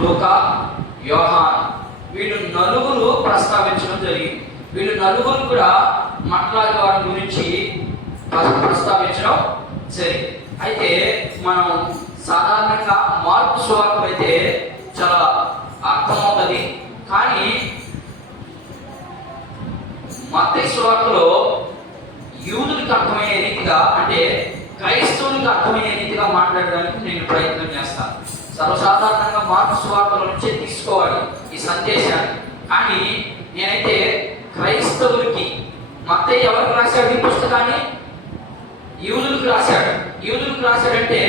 లూకా, యోహాను వీళ్ళు నలుగురు ప్రస్తావించడం జరిగింది. వీళ్ళు నలుగురు కూడా మాట్లాడే వారి గురించి ప్రస్తావించడం జరిగింది. అయితే మనం సాధారణంగా మార్కు సువార్త అయితే చాలా అర్థమవుతుంది, కానీ మత్తయి సువార్తలో యూదులకు అర్థమయ్యే రీతిగా, అంటే క్రైస్తవులకు అర్థమయ్యే రీతిగా మాట్లాడడానికి నేను ప్రయత్నం చేస్తాను. సర్వసాధారణంగా మార్కు సువార్తల నుంచే తీసుకోవాలి ఈ సందేశాన్ని, కానీ నేనైతే క్రైస్తవులకి, మత్తయి ఎవరికి రాశాడు ఈ పుస్తకాన్ని? యూదులకు రాశాడు. యూదులకు రాశాడంటే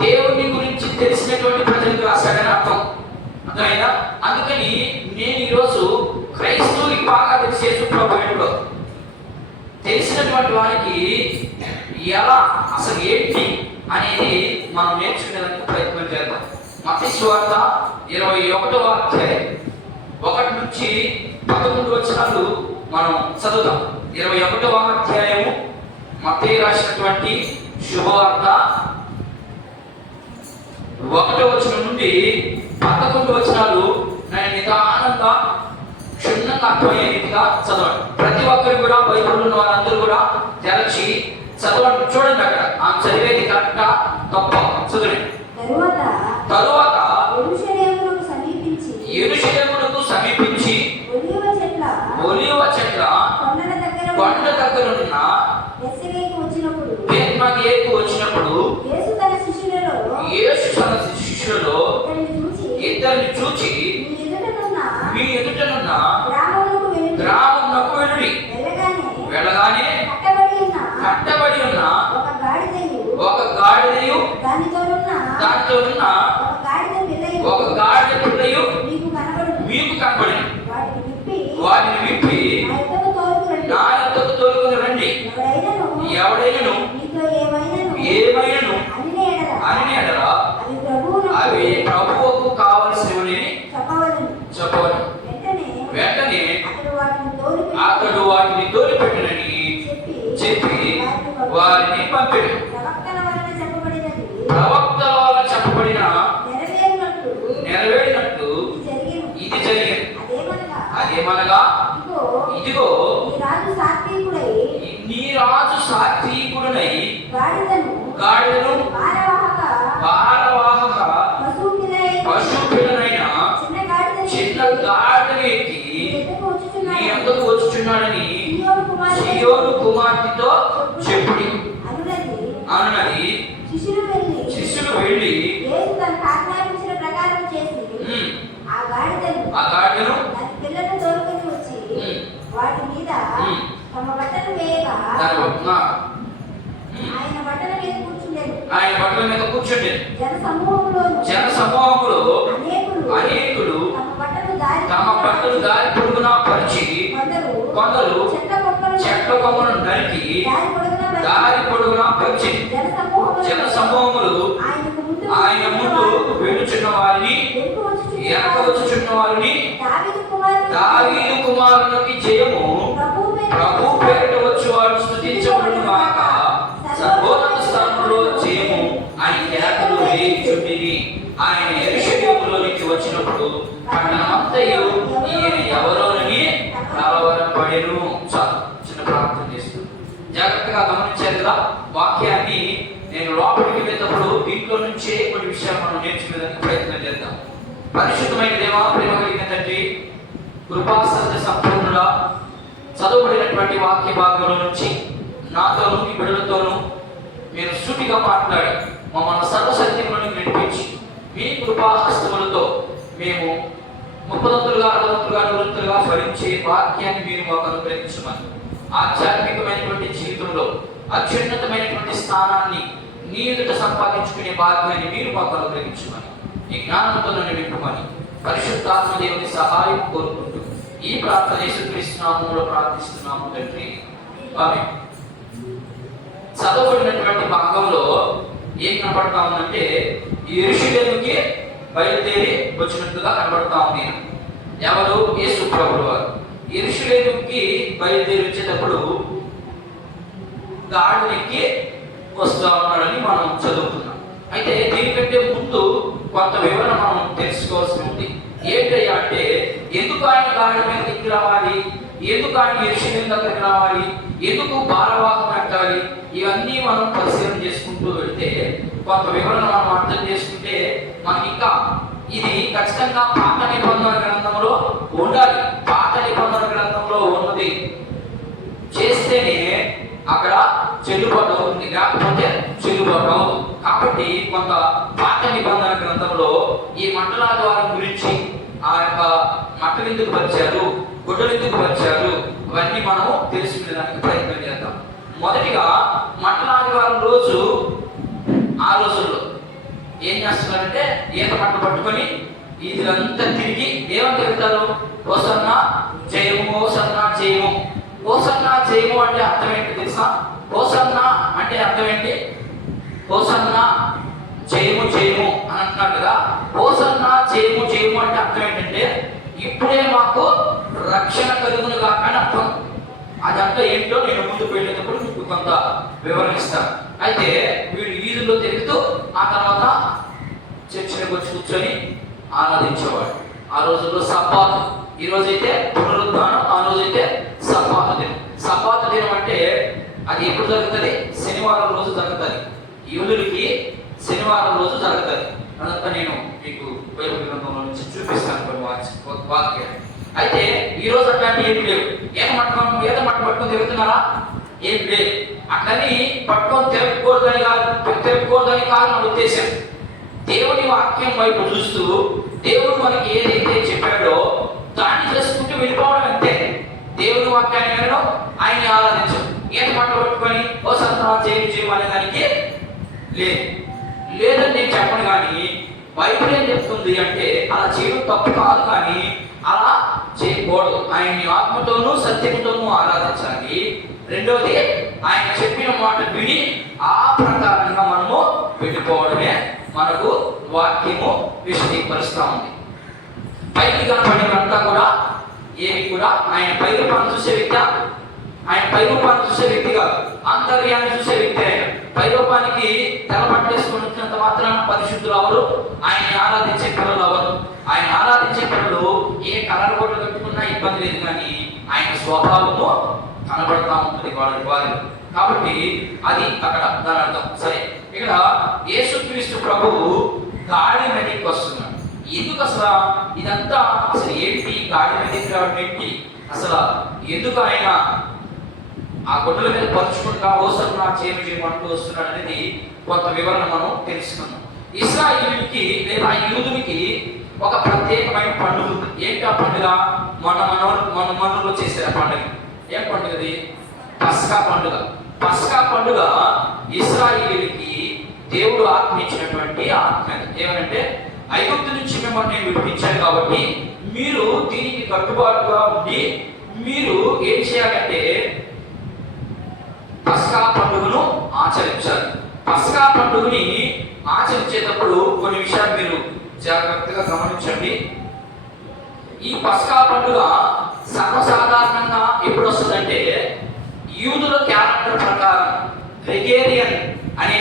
దేవుని గురించి తెలిసినటువంటి ప్రజలకు రాశాడని అర్థం. అర్థమైనా? అందుకని నేను ఈరోజు క్రైస్తవులకి బాగా తెలిసే ప్రభుత్వంలో తెలిసినటువంటి వారికి ఎలా, అసలు ఏంటి అనేది మనం నేర్చుకునేందుకు ప్రయత్నం చేద్దాం. మత్తయి సువార్త 21వ అధ్యాయం 1 నుంచి 11 వచనాలు మనం చదువుదాం. 21వ అధ్యాయము మత్తయి రాసినటువంటి శుభవార్త 1వ వచనం నుండి 11 వచనాలు నేను నిదానంగా క్షుణ్ణంగా అర్థమయ్యే రీతిగా చదవండి. ప్రతి ఒక్కరు కూడా బైబిల్ ఉన్న వారందరూ కూడా తెరచి చదవండి. చూడండి, అక్కడ ఆ చదివేది కరెక్ట తప్ప చదవండి. తరువాత యెరూషలేమునకు సమీపించి ఒలీవ చెట్ల కొండ దగ్గరున్న బేత్ఫగేకు వచ్చినప్పుడు యేసు తన శిష్యులలో ఇద్దరిని చూచి, మీ ఎదుటనున్న గ్రామమునకు వెళ్ళగానే కట్టబడి ఉన్న ఒక గాడిదయు దానితోనున్న ఒక గాడిద పిల్లయు మీకు కనబడి, వాటిని విప్పి నా యొద్దకు తోలుకుని రండి. ఎవడైనను ఏమైనను అని ఎడలా అవి ప్రభువుకు కావలసినవి చెప్పవలను. వెంటనే అతడు వాటిని తోలిపెట్టనని చెప్పి వారిని పంపాడు. ప్రవక్తల వలన చెప్పబడిన నెరవేరినట్టు ఇది జరిగింది. అదేమనగా, ఇదిగో నీ రాజు సాత్వికుడనై గాడిదను భారవాహక పశువులైన చిన్న గాడిదను ఎక్కి నీ ఎందుకు వచ్చుచున్నాడని సీయోను కుమార్తెతో చెప్పుడి అన్నది. శిష్యులు వెళ్ళి ఆ గాడిదను వాటి మీద తమ బట్టలు వేయగా ఆయన బట్టల మీద కూర్చుండే. జన సమూహంలో అనేకులు తమ బట్టలు దారి పొడుగునా పరిచి, కొందరు చెట్ల కొమ్మలను నరికి దారి పొడుగునా పరిచి, జన సమూహములు ఆయన ముందు వెళుచున్న వారిని, వెనక వచ్చుచున్న వారిని, దావీదు కుమారునికి జయము, ప్రభు పేరిట వచ్చు వాడు స్తుతించబడును గాక, సర్వోన్నత స్థానంలో జయము అని కేకలు వేయుచుండిరి. ఆయన యెరూషలేములోనికి వచ్చినప్పుడు పట్టణమంతయు ఈయన ఎవరోనని కలవరపడెను. చాలు, చిన్న ప్రార్థన చేస్తూ జాగ్రత్తగా గమనించారు కదా వాక్యాన్ని. నేను లోపలికి వెళ్ళేటప్పుడు దీంట్లో నుంచే కొన్ని విషయాలు మనం నేర్చుకునేందుకు ప్రయత్నం చేద్దాం. పరిశుద్ధమైన దేవా, ప్రేమ కలిగిన తండ్రి, కృపాసత్య సంపూర్ణుడా, చదవబడినటువంటి వాక్య భాగంలో నుంచి నాతోనూ మీ బిడ్డలతోనూ మీరు సూటిగా మాట్లాడి మమ్మల్ని సర్వసత్యంలోకి నడిపించి మీ కృపాహస్తములతో మేము 30 60 100 ఫలించే వాక్యాన్ని మీరు మాకు అనుగ్రహించమని, ఆధ్యాత్మికమైనటువంటి జీవితంలో అత్యున్నతమైనటువంటి స్థానాన్ని నీ ఎదుట సంపాదించుకునే భాగ్యాన్ని మీరు మాకు అనుగ్రహించమని, ఈ జ్ఞానంతో నన్ను వింటుమని పరిశుద్ధాత్మ దేవుని సహాయం కోరుకుంటూ ఈ ప్రార్థన యేసుక్రీస్తు నామములో ప్రార్థిస్తున్నాము తండ్రి, ఆమేన్. చదవబడినటువంటి భాగంలో ఏం కనబడతా ఉందంటే యెరూషలేముకి బయలుదేరి వచ్చినట్టుగా కనబడతా ఉంది. ఎవరు? యేసు ప్రభువు వారు యెరూషలేముకి బయలుదేరి వచ్చేటప్పుడు గాడిదెక్కి వస్తా ఉన్నాడని మనం చదువుతున్నాం. అయితే దీనికంటే ముందు కొంత వివరణ మనం తెలుసుకోవాల్సి ఉంది. ఏంటయ్యా అంటే, ఎందుకు ఆయన గాడి మీద ఎక్కి రావాలి, ఎందుకు ఆయన యెరూషలేము దగ్గరికి రావాలి, ఎందుకు భారవాహం కట్టాలి, ఇవన్నీ మనం పరిశీలన చేసుకుంటూ వెళ్తే కొంత వివరణ మనం అర్థం చేసుకుంటే మనకి ఇంకా ఇది ఖచ్చితంగా పాత నిబంధన గ్రంథంలో ఉండాలి. పాత నిబంధన గ్రంథంలో ఉన్నది చేస్తేనే అక్కడ చెల్లుబాటు అవుతుంది, లేకపోతే చెల్లుబాటు అవ్వదు. కాబట్టి కొంత పాత నిబంధన గ్రంథంలో ఈ మంటల ద్వారం గురించి, ఆ యొక్క మట్టలు ఎందుకు పరిచారు, గుడ్డలు ఎందుకు పరిచారు, అవన్నీ మనం తెలుసుకునేదానికి ప్రయత్నం చేద్దాం. మొదటిగా మంటల ఆదివారం రోజు, ఆ రోజుల్లో ఏం చేస్తున్నారంటే ఈత మట్టలు పట్టుకొని వీధులంతా తిరిగి ఏమని తిరుగుతారు, హోసన్నా జయము, హోసన్నా జయము. హోసన్నా జయము అంటే అర్థం ఏంటి తెలుసా? హోసన్నా అంటే అర్థం ఏంటి? హోసన్నా జయము జయము అని అంటున్నారు కదా. హోసన్నా జయము జయము అంటే అర్థం ఏంటంటే ఇప్పుడే మాకు రక్షణ కలుగును కాక అని అర్థం. అదంతా ఏంటో నేను ముందుకు వెళ్ళేటప్పుడు మీకు కొంత వివరణిస్తాను. అయితే వీళ్ళు వీధుల్లో తిరుగుతూ ఆ తర్వాత చర్చిలోకి వచ్చి కూర్చొని ఆరాధించేవాడు. ఆ రోజుల్లో సబ్బాతు, ఈ రోజైతే పునరుద్ధానం, ఆ రోజైతే సబ్బాతు దినం. సబ్బాతు దినం అంటే అది ఎప్పుడు జరుగుతుంది? శనివారం రోజు జరుగుతుంది. యూదులకి శనివారం రోజు జరుగుతుంది. అదంతా నేను మీకు బైబిల్ గ్రంథంలో నుంచి చూపిస్తాను కొన్ని వాక్యాలు. అయితే ఈ రోజు అట్లాంటి ఏమి లేవు. ఏద మట్ట పట్టుకొని తిరుగుతున్నారా? ఏం లేదు. అట్లని పట్టుకొని తిరగకూడదని కాదు నా ఉద్దేశం. దేవుని వాక్యం వైపు చూస్తూ దేవుడు మనకి ఏదైతే చెప్పాడో దాన్ని చేసుకుంటూ వెళ్ళిపోవడం అంతే. దేవుని వాక్యాన్ని వినడం, ఆయన్ని ఆరాధించడం. ఏద మట్ట పట్టుకొని ఓ సంతా చేయమనే దానికి లేదని నేను చెప్పను. కానీ బైబిల్ ఏం చెప్తుంది అంటే అలా చేయడం తప్పు కాదు, కానీ అలా చేయకూడదు. ఆయన్ని ఆత్మతోనూ సత్యంతోనూ ఆరాధించాలి. రెండోది ఆయన చెప్పిన మాట విని ఆ ప్రకారంగా మనము వెళ్ళిపోవడమే మనకు వాక్యము విశదీకరిస్తూ ఉంది. పైకి కనపడినంతా కూడా ఏమి కూడా ఆయన పైరూపాన్ని చూసే వ్యక్తి, ఆయన పైరూపాన్ని చూసే వ్యక్తి కాదు, అంతర్యాన్ని చూసే వ్యక్తి. ఆయన పైరూపానికి తెలపట్టేసుకుని వచ్చినంత మాత్రాన పరిశుద్ధులు అవరు, ఆయన ఆరాధించే పిల్లలు అవరు. ఆయన ఆరాధించే పిల్లలు ఏ కలర్ కూడా కట్టుకున్నా ఇబ్బంది లేదు, కానీ ఆయన స్వభావము కనబడతా ఉంటుంది వారి. కాబట్టి అది అక్కడ దాని అర్థం. సరే, ఇక్కడ యేసుక్రీస్తు ప్రభువు గాడి మీదకి వస్తున్నాడు. ఎందుకు అసలు ఇదంతా అసలు ఏంటి? గాడి మీదకి రావడం ఏంటి? అసలు ఎందుకు ఆయన ఆ గుడ్డల మీద పరుచుకుంటా హోసన్నా చేయమంటూ వస్తున్నాడు అనేది కొంత వివరణ మనం తెలుసుకున్నాం. ఇశ్రాయేలుకి లేదా యూదులకి ఒక ప్రత్యేకమైన పండుగ. ఏంటి ఆ పండుగ? మన మనలో చేసే పండుగ. ఏం పండుగది? పస్కా పండుగ. పస్కా పండుగ ఇశ్రాయేలుకి దేవుడు ఆత్మ ఇచ్చినటువంటి ఆత్మ. ఏమనంటే ఐగుప్తు నుంచి మిమ్మల్ని నేను విడిపించాను కాబట్టి మీరు దీనికి కట్టుబాటుగా ఉండి మీరు ఏం చేయాలంటే పస్కా పండుగను ఆచరించాలి. పస్కా పండుగని ఆచరించేటప్పుడు కొన్ని విషయాలు మీరు జాగ్రత్తగా గమనించండి. ఈ పస్కా పండుగ సర్వసాధారణంగా ఎప్పుడు వస్తుందంటే యూదుల క్యాలెండర్ ప్రకారం, గ్రెగేరియన్ అనే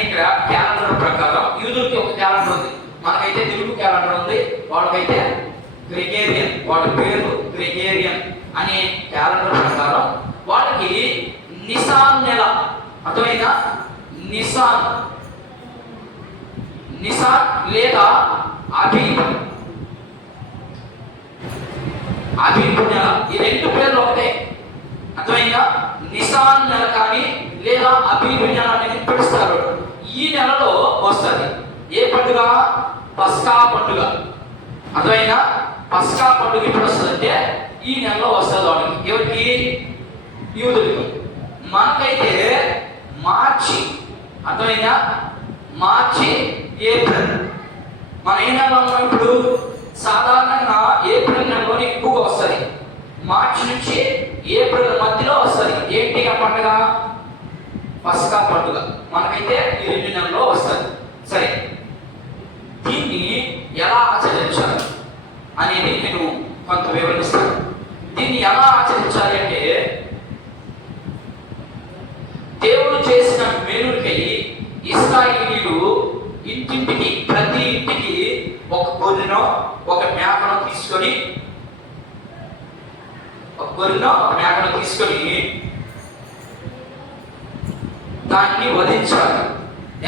క్యాలెండర్ ప్రకారం యూదులకి ఒక క్యాలెండర్ ఉంది. మనకైతే తెలుగు క్యాలెండర్ ఉంది, వాళ్ళకైతే గ్రెగేరియన్, వాళ్ళ పేరు గ్రెగేరియన్ అనే క్యాలెండర్ ప్రకారం వాళ్ళకి నిసాన్ నెల, అర్థమైందా? నిసాన్ లేదా అబీబ్ నెల, ఈ రెండు పేర్లు ఒకటే. అర్థమైందా? నిసాన్ నెల కానీ లేదా అబీబ్ నెల అనేది పిలుస్తారు. ఈ నెలలో వస్తుంది ఏ పండుగ? పస్కా పండుగ. అర్థమైందా? పస్కా పండుగ ఎప్పుడు వస్తుందంటే ఈ నెలలో వస్తుంది వాళ్ళకి. ఎవరికి? యూదులకు. మనకైతే మార్చి. అర్థమైందా? మార్చి, ఏప్రిల్. మన ఏ నెలలో ఉన్నాం ఇప్పుడు? సాధారణంగా ఏప్రిల్ నెలలోనే ఎక్కువగా వస్తుంది. మార్చి నుంచి ఏప్రిల్ మధ్యలో వస్తుంది. ఏంటి ఆ పండుగ? పస్కా పండుగ. మనకైతే ఈ రెండు నెలల్లో వస్తుంది. సరే, దీన్ని ఎలా ఆచరించాలి అనేది నేను కొంత వివరిస్తాను. దీన్ని ఎలా ఆచరించాలి అంటే దేవుడు చేసిన మేలుకై ఇశ్రాయేలీయులు ఇంటింటికి, ప్రతి ఇంటికి ఒక గొర్రెనో ఒక మేకను తీసుకొని దాన్ని వధించాలి.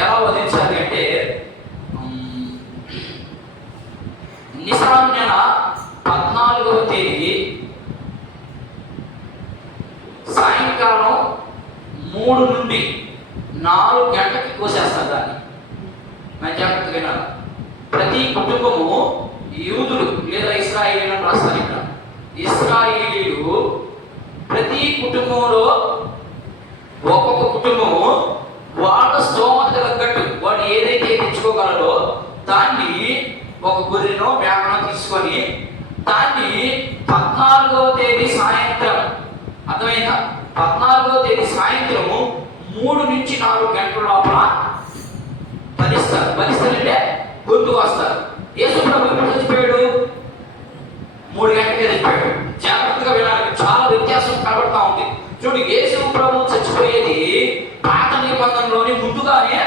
ఎలా వధించాలి అంటే నిసాన్ నెల 14వ తేదీ సాయంకాలం 3 నుండి 4 గంటలకి కోసేస్తారు దాన్ని. మన జాగ్రత్తగా వినాలి. ప్రతి కుటుంబము యూదులు లేదా ఇశ్రాయేలీయులు అని రాస్తారు ఇక్కడ. ఇశ్రాయేలీయులు ప్రతి కుటుంబంలో ఒక్కొక్క కుటుంబము వాళ్ళ స్తోమత తగ్గట్టు వాళ్ళు ఏదైతే తెచ్చుకోగలరో దాన్ని ఒక గొర్రెనో మేకనో తీసుకొని దాన్ని 14వ తేదీ సాయంత్రం, అర్థమైందా, 14వ తేదీ సాయంత్రం 3 నుంచి 4 గంటల లోపల బలిస్తారంటే గొంతు వస్తారు. యేసు ప్రభు ఎప్పుడు చచ్చిపోయాడు? 3 గంటలకే చచ్చిపోయాడు. జాగ్రత్తగా వినాలి, చాలా వ్యత్యాసం కనబడతా ఉంది. చూడు, యేసు ప్రభు చచ్చిపోయేది పాత నిబంధనలోని ముందుగానే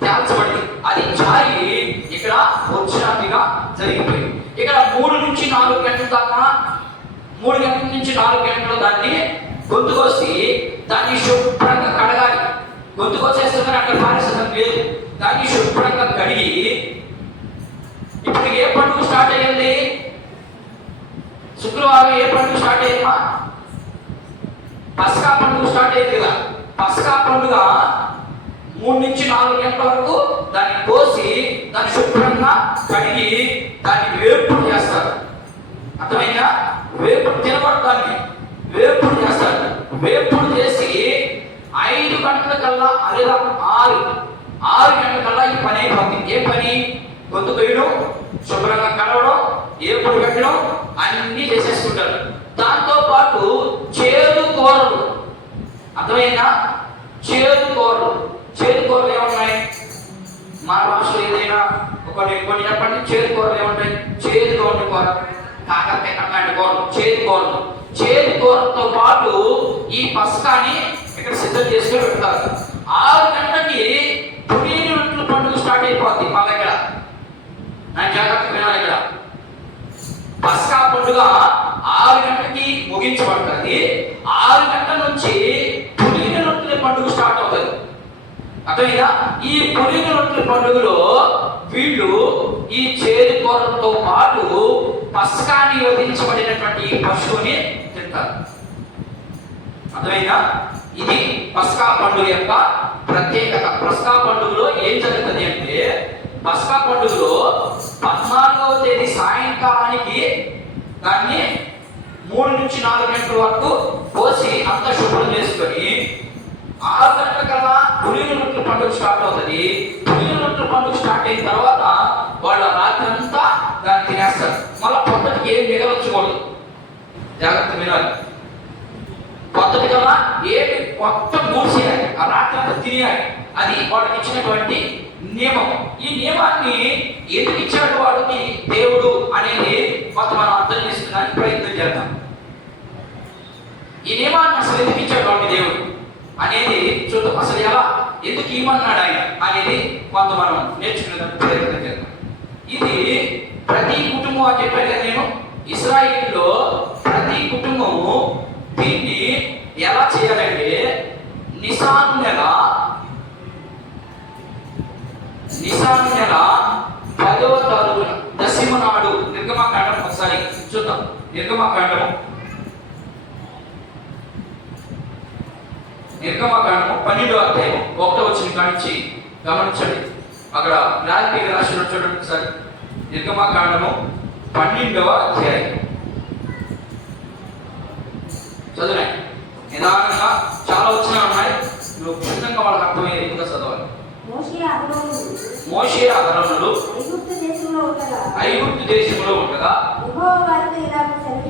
తేల్చబడింది. అది జారి ఇక్కడ వచ్చినట్టుగా జరిగిపోయింది. ఇక్కడ 3 నుంచి 4 గంటల దాకా 3 గంటల నుంచి 4 గంటలు దాన్ని గొంతుకొచ్చి దాన్ని శుభ్రంగా కడగాలి. గొంతుకొచ్చేస్తుందని అక్కడ పారేస్తుంది లేదు, దాన్ని శుభ్రంగా కడిగి ఇప్పుడు ఏ పండుగ స్టార్ట్ అయ్యింది? శుక్రవారం ఏ పండుగ స్టార్ట్ అయ్యిందా? పస్కా పండుగ స్టార్ట్ అయ్యింది కదా. పస్కా పండుగ 3 నుంచి 4 గంటల వరకు దాన్ని కోసి దాన్ని శుభ్రంగా కడిగి దాన్ని వేపుడు చేస్తారు. అర్థమైందా? వేపుడు తినబడతాన్ని వేపుడు చేస్తారు. వేపుడు చేసి 5 గంటల కల్లా లేదా 6 గంటల కల్లా ఈ పని అయిపోతుంది. ఏ పని? గొంతు వేయడం, శుభ్రంగా కడవడం, ఏపుడు పెట్టడం అన్ని చేసేసుకుంటారు. దాంతో పాటు చేదు కూరలు, అర్థమైందా? చేదు కూరలు ఏమున్నాయి మన భాషలో? ఏదైనా కొన్ని చెప్పండి. చేదు కూరలు ఏముంటాయి? చేదుగా ఉండే కూర, కాకరకాయ లాంటి కూరలు, చేదు కూరతో పాటు ఈ పస్కాని ఇక్కడ సిద్ధం చేసుకుని పెడతారు. 6 గంటలకి పునీని రొట్టెల పండుగ స్టార్ట్ అయిపోద్ది మా దగ్గర. నా జాగ్రత్త వినాలి. ఇక్కడ పస్కా పండుగ 6 గంటలకి ముగించబడుతుంది. 6 గంటల నుంచి పునీని రొట్టెల పండుగ స్టార్ట్ అవుతుంది. అర్థమైందా? ఈ పునీని రొట్టెల పండుగలో వీళ్ళు ఈ చేదు కూరలతో పాటు పస్కాని వధించబడినటువంటి పశువుని తింటారు. అర్థమైందా? ఇది పస్కా పండుగ యొక్క ప్రత్యేకత. పస్కా పండుగలో ఏం జరుగుతుంది అంటే, పస్కా పండుగలో 14వ తేదీ సాయంకాలానికి దాన్ని 3 నుంచి 4 గంటల వరకు పోసి అంతా శుభ్రం చేసుకొని 6 గంటల కల్లా పులిని రొట్టెల పండుగ స్టార్ట్ అవుతుంది. పులిని రొట్టెల పండుగ స్టార్ట్ అయిన తర్వాత వాళ్ళు రాత్రి అంతా దాన్ని తినేస్తారు. మళ్ళీ పొద్దుటికి ఏం మిగలొచ్చుకోడు. జాగ్రత్త వినాలి. పొద్దుటి కల్లా ఏమి మొత్తం మూసేయాలి, ఆ రాత్రి అంతా తినేయాలి. అది వాళ్ళకి ఇచ్చినటువంటి నియమం. ఈ నియమాన్ని ఎందుకు ఇచ్చాడు వాడికి దేవుడు అనేది కొంత మనం అర్థం చేసుకోవడానికి ప్రయత్నం చేద్దాం. ఈ నియమాన్ని అసలు ఎందుకు ఇచ్చాడు వాడికి దేవుడు అనేది చూద్దాం. అసలు ఎలా, ఎందుకు ఇవ్వన్నాడు ఆయన అనేది కొంత మనం నేర్చుకునేదానికి ప్రయత్నం చేద్దాం. ఇది ప్రతి కుటుంబం అని చెప్పాను కదా నేను. ఇశ్రాయేలులో ప్రతి కుటుంబము దీన్ని ఎలా చేయాలంటే, నిసాన్ నెల 10వ తారీఖున దశమ నాడు నిర్గమకాండం ఒకసారి చూద్దాం. నిర్గమకాండము 12వ అధ్యాయం 1వ వచనం కానించి గమనించండి. అక్కడ క్లారిటీగా రాసిన చూడండి ఒకసారి. నిర్గమకాండము 12వ అధ్యాయం చదివే నిదానంగా చాలా వచనాలు ఉన్నాయి. నువ్వు క్షుణ్ణంగా వాళ్ళకి అర్థమయ్యే రీతిగా చదవాలి. మోషే అహరోనులు ఐగుప్తు దేశంలో ఉండగా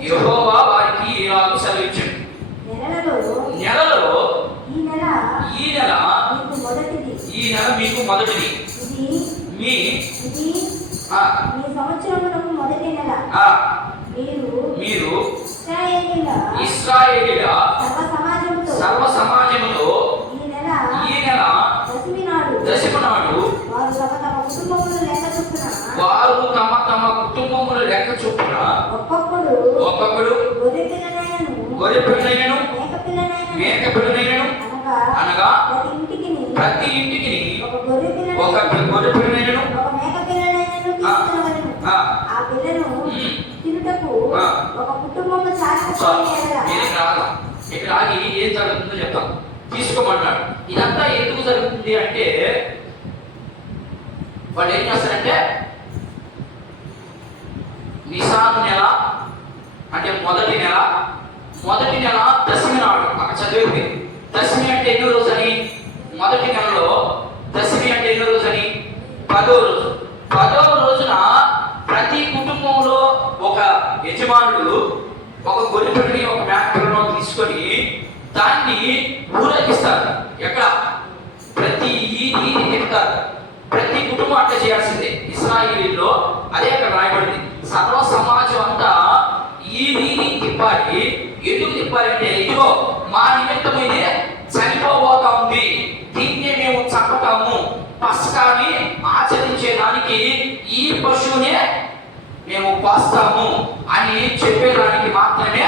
యెహోవా వారికి ఇలాగ సెలవిచ్చాడు. నెలలో ఈ నెల మీకు మొదటిది. మీ మీరు ఇశ్రాయేలీయుల సర్వ సమాజముతో ఈ నెల దశమ నాడు వారు తమ లెక్క చొప్పున ఒక్కొక్కడు ఒక్కొక్కడు గొర్రె పిల్లనైనను గొర్రె పిల్లనైనను మేక పిల్లనైనను మేక పిల్లనైనను అనగా ప్రతి ఇంటికి ఒక గొర్రె ఒక పిల్లనైనను గొర్రె పిల్లనైనను ఒక మేక పిల్లనైనను తీసుకునవలెను. ఆ పిల్లను తినుటకు ఒక కుటుంబము ఏం రాదా ఇక్కడ ఆగి ఏం జరుగుతుందో చెప్తాం. తీసుకోమన్నాడు. ఇదంతా ఎందుకు జరుగుతుంది అంటే వాళ్ళు ఏం చేస్తారంటే నిసాను నెల అంటే మొదటి నెల దశమి నాడు అక్కడ చదివేది. దశమి అంటే ఎన్నో రోజు అని, మొదటి నెలలో దశమి అంటే ఎన్నో రోజు అని, 10వ రోజు. 10వ రోజున ప్రతి కుటుంబంలో ఒక యజమానుడు ఒక గొర్రెపిల్లని ఒక మేకపిల్లను తీసుకొని దాన్ని ఊరేగిస్తారు. ఎక్కడ? ప్రతి ఈది తిప్పుతారు. ప్రతి కుటుంబం అట్లా చేయాల్సిందే. ఇశ్రాయేలీలో అదే అక్కడ రాయబడింది. సర్వ సమాజం అంతా ఈది తిప్పాలి. ఎందుకు తిప్పాలంటే ఇదిగో మా నిమిత్తం ఇది చనిపోబోతా ఉంది, దీన్నే మేము చంపుతాము, పస్కాని ఆచరించేదానికి ఈ పశువునే మేము కోస్తాము అని చెప్పేదానికి మాత్రమే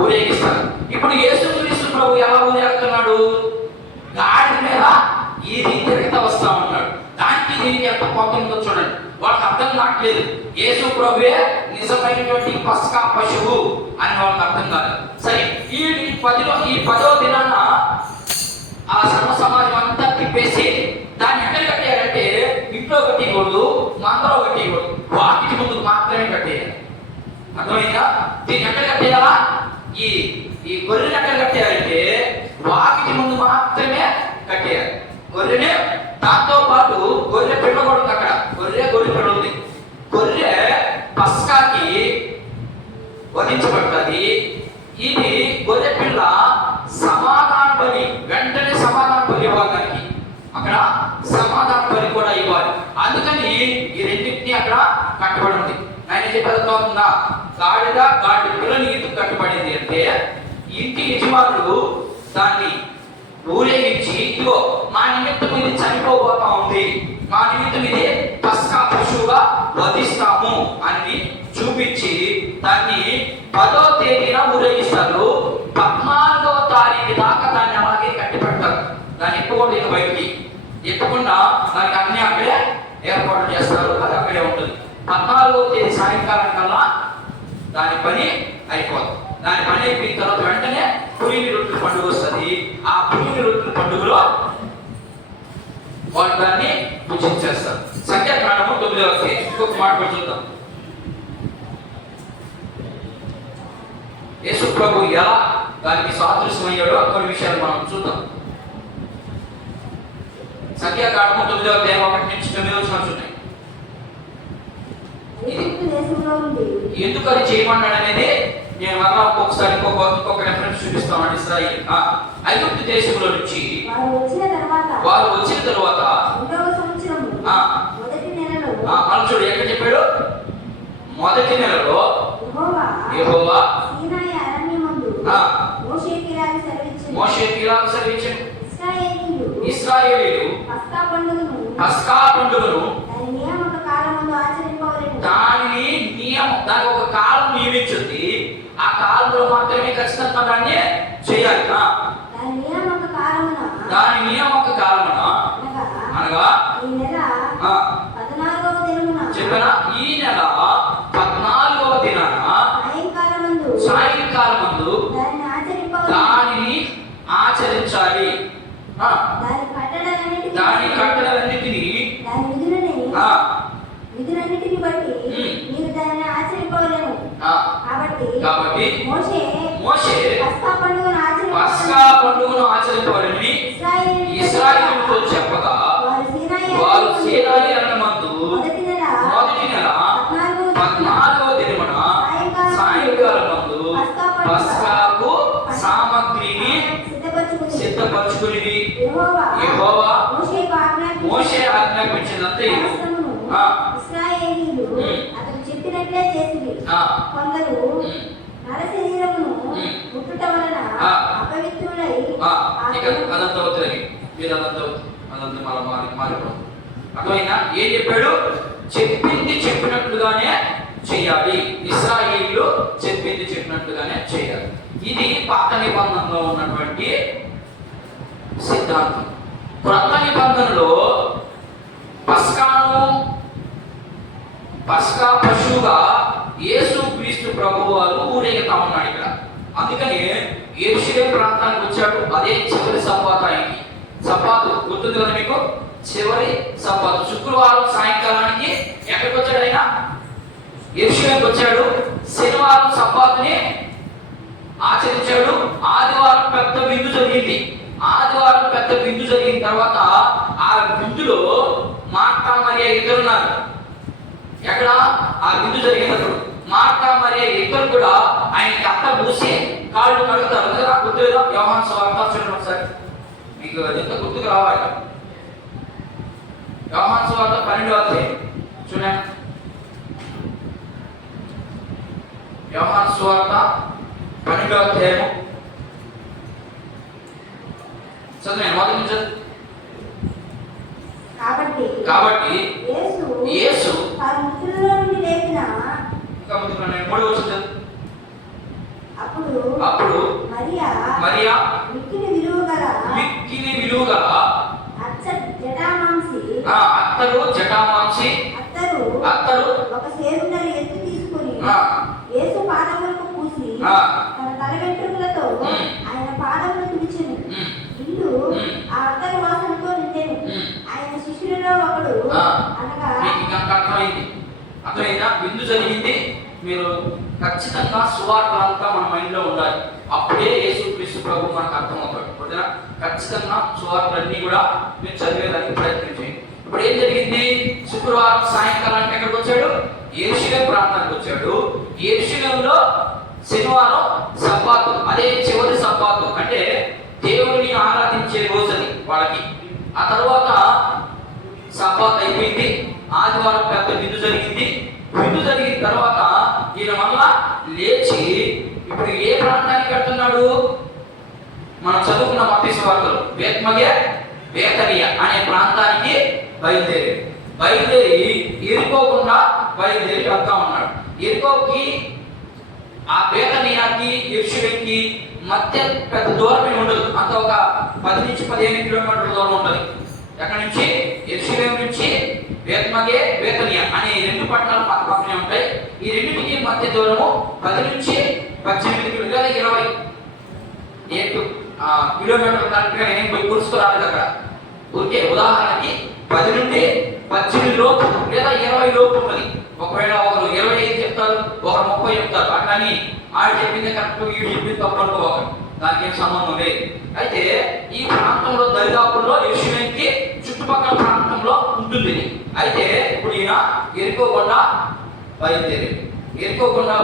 ఊరేగిస్తారు. ఇప్పుడు యేసుక్రీస్తు ప్రభు ఎలా ఊరేగుతున్నాడు? గాడి మీద ఈ తిరుగుతా వస్తా ఉన్నాడు. దానికి దీనికి ఎంత పోతుందో చూడండి. వాళ్ళకి అర్థం కావట్లేదు. యేసు ప్రభువే నిజమైనటువంటి పస్కా పశువు అని వాళ్ళకి అర్థం కాదు. సరే, ఈ 10వ దినాన ఆ సర్వ సమాజం అంతా తిప్పేసి దాన్ని ఎక్కడ కట్టేయాలంటే ఇంట్లో కట్టేయకూడదు, మందలో కట్టేయకూడదు, వాకిటి ముందుకు మాత్రమే కట్టేయాలి. అర్థమైందా? దీన్ని ఎక్కడ కట్టేయాలా? ఈ గొర్రెని ఎక్కడ కట్టేయాలంటే వాకిటి ముందు మాత్రమే కట్టేయాలి. గొర్రెనే దాంతో పాటు గొర్రె పిల్ల కూడా ఉంది. అక్కడ గొర్రె పిల్ల ఉంది. గొర్రె పస్కాకి వధించబడుతుంది. ఇది గొర్రె పిల్ల సమాధాన బలి, వెంటనే సమాధాన బలి ఇవ్వాలి. దానికి అక్కడ సమాధాన బలి కూడా ఇవ్వాలి. అందుకని ఈ రెండింటినీ అక్కడ కట్టబడి ఉంది. ఆయన చెప్పేదా ఉందా? గాడి పిల్లని ఎందుకు కట్టబడింది అంటే ఇంటి యజమానులు దాన్ని ఊరేగించి ఇదిగో మా నిమిత్తం ఇది చనిపోబోతా ఉంది, మా నిమిత్తం ఇది పస్కా పశువుగా వధిస్తాము అని చూపించి దాన్ని 10వ తేదీన ఊరేగిస్తారు. 14వ తారీఖు దాకా దాన్ని అలాగే కట్టి పెడతారు. దాన్ని ఎప్పుకోండి ఇక బయటికి ఎప్పకుండా దానికి అన్ని అక్కడే ఏర్పాటు చేస్తారు. అది అక్కడే ఉంటుంది. 14వ తేదీ సాయంకాలం కల్లా దాని పని అయిపోతుంది. దాని పని అయిపోయిన తర్వాత వెంటనే పులిని రొట్టెల పండుగ వస్తుంది. ఆ పులిని రొట్టెల పండుగలో వాళ్ళు దాన్ని పూజించేస్తారు. సంఖ్యాకాండము 9వ అధ్యాయం ఇంకొక మాట చూద్దాం. యేసు ప్రభు ఎలా దానికి సాదృశ్యమయ్యాడో కొన్ని విషయాలు మనం చూద్దాం. సంఖ్యాకాండము 9వ అధ్యాయం 1 నుంచి 9 వచనాలు చూడండి. ఎందుకు అది చేయమన్నాడు అనేది నేను మరలా ఒక్కొక్కసారి ఇంకొక రెఫరెన్స్ చూపిస్తామండి. ఇశ్రాయేల్ ఐగుప్తు దేశంలో నుంచి వారు వచ్చిన తర్వాత మనం చూడు ఎక్కడ చెప్పాడు? మొదటి నెలలో యెహోవా మోషేకి ఇలాగ సెలవిచ్చాడు. ఇశ్రాయేలీయులు పస్కా పండుగను దానికి ఒక కాలం నియమించుంది. ఆ కాలంలో మాత్రమే ఖచ్చితంగా దాన్ని చేయాలి. దాని నియామక కాలమున అనగా చెప్పనా ఈ నెల 14వ దినాన సాయంకాలమందు దానిని ఆచరించాలి. దాని కట్టడలన్నిటినీ విధులన్నిటిని బట్టి మీరు దానిని ఆచరింపవలేము. కాబట్టి మోషే పస్కా పండుగను ఆచరింపవాలని ఇశ్రాయేలుతో చెప్పగా వారు సీనాయి అరణ్యమందు మొదటి నెల 14వ దినమున సాయంకాలమందు పస్కాకు సామగ్రిని సిద్ధపరచుకుని యెహోవా మోషే ఆజ్ఞాపించినంత ఇశ్రాయేలీయులు అతను చెప్పినట్లే చేసింది. కొందరు నరశరీరమును ముట్టుట వలన అపవిత్రులై అర్థమైనా ఏం చెప్పాడు? చెప్పింది చెప్పినట్లుగానే చేయాలి. ఇశ్రాయేలీయులు చెప్పింది చెప్పినట్టుగానే చేయాలి. ఇది పాత నిబంధనలో ఉన్నటువంటి సిద్ధాంతం. క్రొత్త నిబంధనలో పస్కా పశువుగా యేసు క్రీస్తు ప్రభువు వారు ఊరేగుతా ఉన్నాడు ఇక్కడ. అందుకని యెరూషలేము ప్రాంతానికి వచ్చాడు. అదే చివరి సబ్బాతు ఆయనకి. సబ్బాతు గుర్తుంది కదా మీకు? చివరి సబ్బాతు శుక్రవారం సాయంకాలానికి ఎక్కడికి వచ్చాడు ఆయన? యెరూషలేముకి వచ్చాడు. శనివారం సబ్బాతుని ఆచరించాడు. ఆదివారం పెద్ద విందు జరిగింది. ఆదివారం పెద్ద విందు జరిగిన తర్వాత ఆ విందులో మార్తా మరియా ఇద్దరున్నారు. ఎక్కడ? ఆ విందు జరిగినప్పుడు మార్తా మరియా ఇద్దరు కూడా ఆయనకి అత్త పూసి కాళ్ళు కడుగుతారు కదా. గుర్తులేదా? యోహాను సువార్త చూడండి ఒకసారి, మీకు ఎంత గుర్తుకు రావాలి. యోహాను సువార్త 12వ అధ్యాయం చూడండి. యోహాను సువార్త 12వ అధ్యాయం చదివాను. మొదటి నుంచి కాబట్టి యేసు అప్పుడు మరియా మిక్కిలి విలువగల అత్తరు జటామాంసి అత్తరు ఒక సేరున్నర ఎత్తు తీసుకొని యేసు పాదములకు పూసి తన తల వెంట్రుకలతో ఆయన పాదములు తుడిచెను. ఇల్లు ఆ అత్తరు వాసనతో నిండెను. ఆయన శిష్యులలో ఒకడు అనగా అర్థమైందా? విందు జరిగింది. మీరు ఖచ్చితంగా సువార్త అంతా మన మైండ్ లో ఉండాలి. అప్పుడే యేసు క్రీస్తు ప్రభు మనకు అర్థమవుతాడు. ఓకేనా? ఖచ్చితంగా సువార్తలన్నీ కూడా మీరు చదివేదానికి ప్రయత్నం చేయండి. ఇప్పుడు ఏం జరిగింది? శుక్రవారం సాయంకాలానికి ఎక్కడికి వచ్చాడు? యెరూషలేము ప్రాంతానికి వచ్చాడు. యెరూషలేములో శనివారం సబ్బాతు, అదే చివరి సబ్బాతు, అంటే దేవుని ఆరాధించే రోజని వాళ్ళకి. ఆ తర్వాత సబ్బాతు అయిపోయింది. ఆదివారం పెద్ద విందు జరిగింది. విందు జరిగిన తర్వాత ఈయన మళ్ళా లేచి ఇప్పుడు ఏ ప్రాంతానికి వెళ్తున్నాడు? మనం చదువుకున్న మత్తయి సువార్తలో బేతనియ అనే ప్రాంతానికి బయలుదేరి ఎరుకోకుండా బయలుదేరి వెళ్తా ఉన్నాడు. ఎరుకోకి ఆ బేతనియాకి యెరూషలేముకి మధ్య పెద్ద దూరం ఉండదు. అంత ఒక 10 నుంచి 15 కిలోమీటర్ల దూరం ఉంటుంది. ఎక్కడి నుంచి? యెరూషలేము నుంచి బేతనియా అనే 2 పట్టణాలు పక్క పక్కనే ఉంటాయి. ఈ రెండింటికి మధ్య దూరము 10 నుంచి 18 లేదా 20 కిలోమీటర్లు. కరెక్ట్గా నేను పోయి కూర్చుకోరాలేదు అక్కడ. ఊరికే ఉదాహరణకి 10 నుండి 18 లోపు లేదా 20 లోపు ఉన్నది. ఒకవేళ ఒకరు 25 చెప్తారు, ఒకరు 30 చెప్తారు. అట్లని ఆడు చెప్పింది కరెక్ట్, వీడు చెప్పింది తప్పు అనుకోవాలి. దానికి ఏం సంబంధం లేదు. అయితే ఈ ప్రాంతంలో దరిదాపుల్లో యెరూషలేముకి చుట్టుపక్కల ప్రాంతంలో ఉంటుంది. అయితే ఇప్పుడు ఈయన ఎరుకోకుండా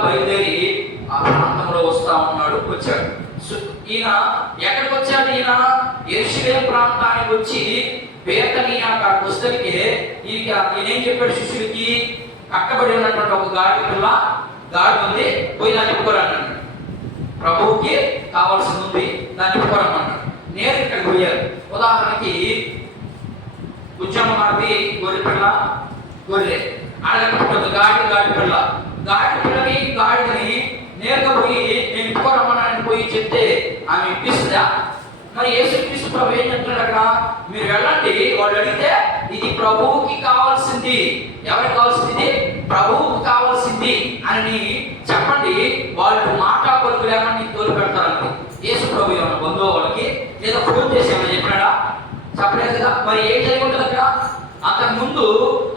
బయలుదేరి ఆ ప్రాంతంలో వస్తా ఉన్నాడు. వచ్చాడు. ఈయన ఎక్కడికి వచ్చాడు? ఈయన యెరూషలేము ప్రాంతానికి వచ్చి బేతనియా అక్కడికి వస్తే ఈయనేం చెప్పాడు శిష్యుడికి? కట్టబడి ఉన్నటువంటి ఒక గాడి ఉంది, పోయి దాన్ని ఎప్పుకోరన్నాడు. ప్రభువుకి కావాల్సింది ఉంది, దాన్ని ఎప్పుకోరమ్మన్నాడు. నేను ఇక్కడికి పోయారు. ఉదాహరణకి ఉద్యమ మార్పి గొర్రె అడగకపోతుంది గాడి పిల్లని గాడిని నేరుగా పోయి నేను ఇప్పుకోరమ్మన్నాడని పోయి చెప్తే ఆమె ఇప్పిస్తుందా? మరి యేసుక్రీస్తు ప్రభు ఏం చెప్తున్నాడు అక్కడ? మీరు వెళ్ళండి, వాళ్ళు అడిగితే ఇది ప్రభువుకి కావాల్సింది. ఎవరికి కావాల్సింది? ప్రభువుకి కావాల్సింది అని చెప్పండి. వాళ్ళు మాట కొరకు లేకుండా తోలు పెడతారండి. యేసు ప్రభు ఏమన్నా బంధువు వాళ్ళకి లేదా ఫోన్ చేసి ఏమన్నా చెప్పాడా? చెప్పలేదు కదా. మరి ఏం జరిగి ఉంటుంది అక్కడ? అంతకుముందు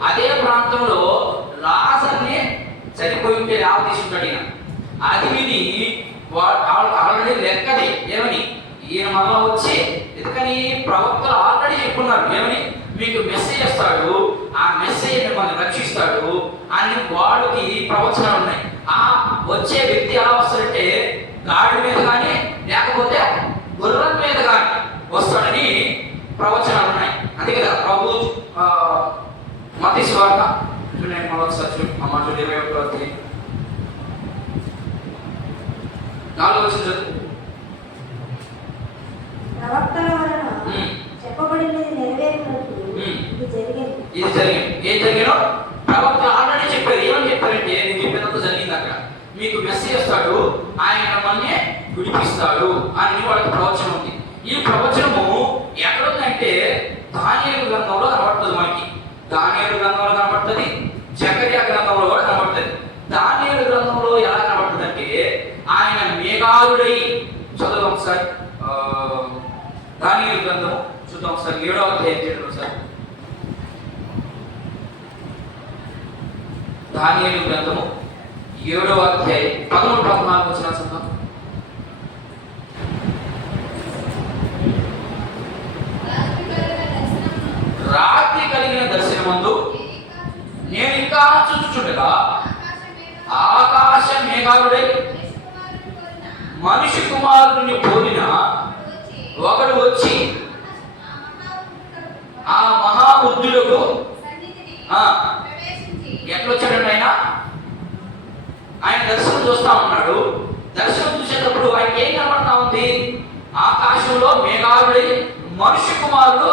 అదే ప్రాంతంలో లాజర్ని చనిపోయి ఉంటే లేవ తీసుకుంటాడు ఈయన. అది విని ఆల్రెడీ లెక్కది ఏమని ఈయన మళ్ళా వచ్చి, ఎందుకని ప్రవక్తలు ఆల్రెడీ చెప్పున్నారు ఏమని? మీకు మెసేజ్ ఇస్తాడు, ఆ మెసేజ్ మిమ్మల్ని రక్షిస్తాడు అని వాడికి ప్రవచనాలు ఉన్నాయి. ఆ వచ్చే వ్యక్తి ఎలా వస్తాడంటే గాడి మీద కానీ లేకపోతే గుర్రం మీద కానీ వస్తాడని ప్రవచనాలు ఉన్నాయి. అంతే కదా. ప్రభు మత్తయి సువార్త చూడండి, మరొకసారి 21 4 ప్రవక్తల వలన చెప్పబడినది నెరవేరినట్టు ఇది జరిగింది. ఏం జరిగిందో ప్రవక్తలు ఆల్రెడీ చెప్పారు. ఏమని చెప్పారంటే నేను చెప్పిన జరిగినప్పుడు జరిగింది అక్కడ. మీకు మెసేజ్ వస్తాడు, ఆయన మనల్ని విడిపిస్తాడు అని వాళ్ళకి ప్రవచనం ఉంది. ఈ ప్రవచనము ఎక్కడుందంటే దానియేలు గ్రంథంలో కనబడుతుంది. మనకి దానియేలు గ్రంథంలో కనబడుతుంది, జకర్యా గ్రంథంలో కూడా కనబడుతుంది. దానియేలు గ్రంథంలో ఎలా కనబడుతుంది అంటే ఆయన మేఘాలుడై, చదువు ఒకసారి దానియేలు గ్రంథం చూద్దాం ఒకసారి, 7వ అధ్యాయం చూడండి ఒకసారి. దానియేలు గ్రంథము 7వ అధ్యాయం 13-14 వచనాలు చూద్దాం. రాత్రి కలిగిన దర్శనమందు నేను ఇంకా చూచుచుండగా ఆకాశ మేఘాలుడై మనిషి కుమారుడిని పోలిన ఒకడు వచ్చి ఆ మహాబుద్ధులకు ఎట్లొచ్చాడంటే ఆయన దర్శనం చూస్తా ఉన్నాడు. దర్శనం చూసేటప్పుడు ఆయనకి ఏం కనబడతా ఉంది? ఆకాశంలో మేఘాలుడై మనిషి కుమారుడు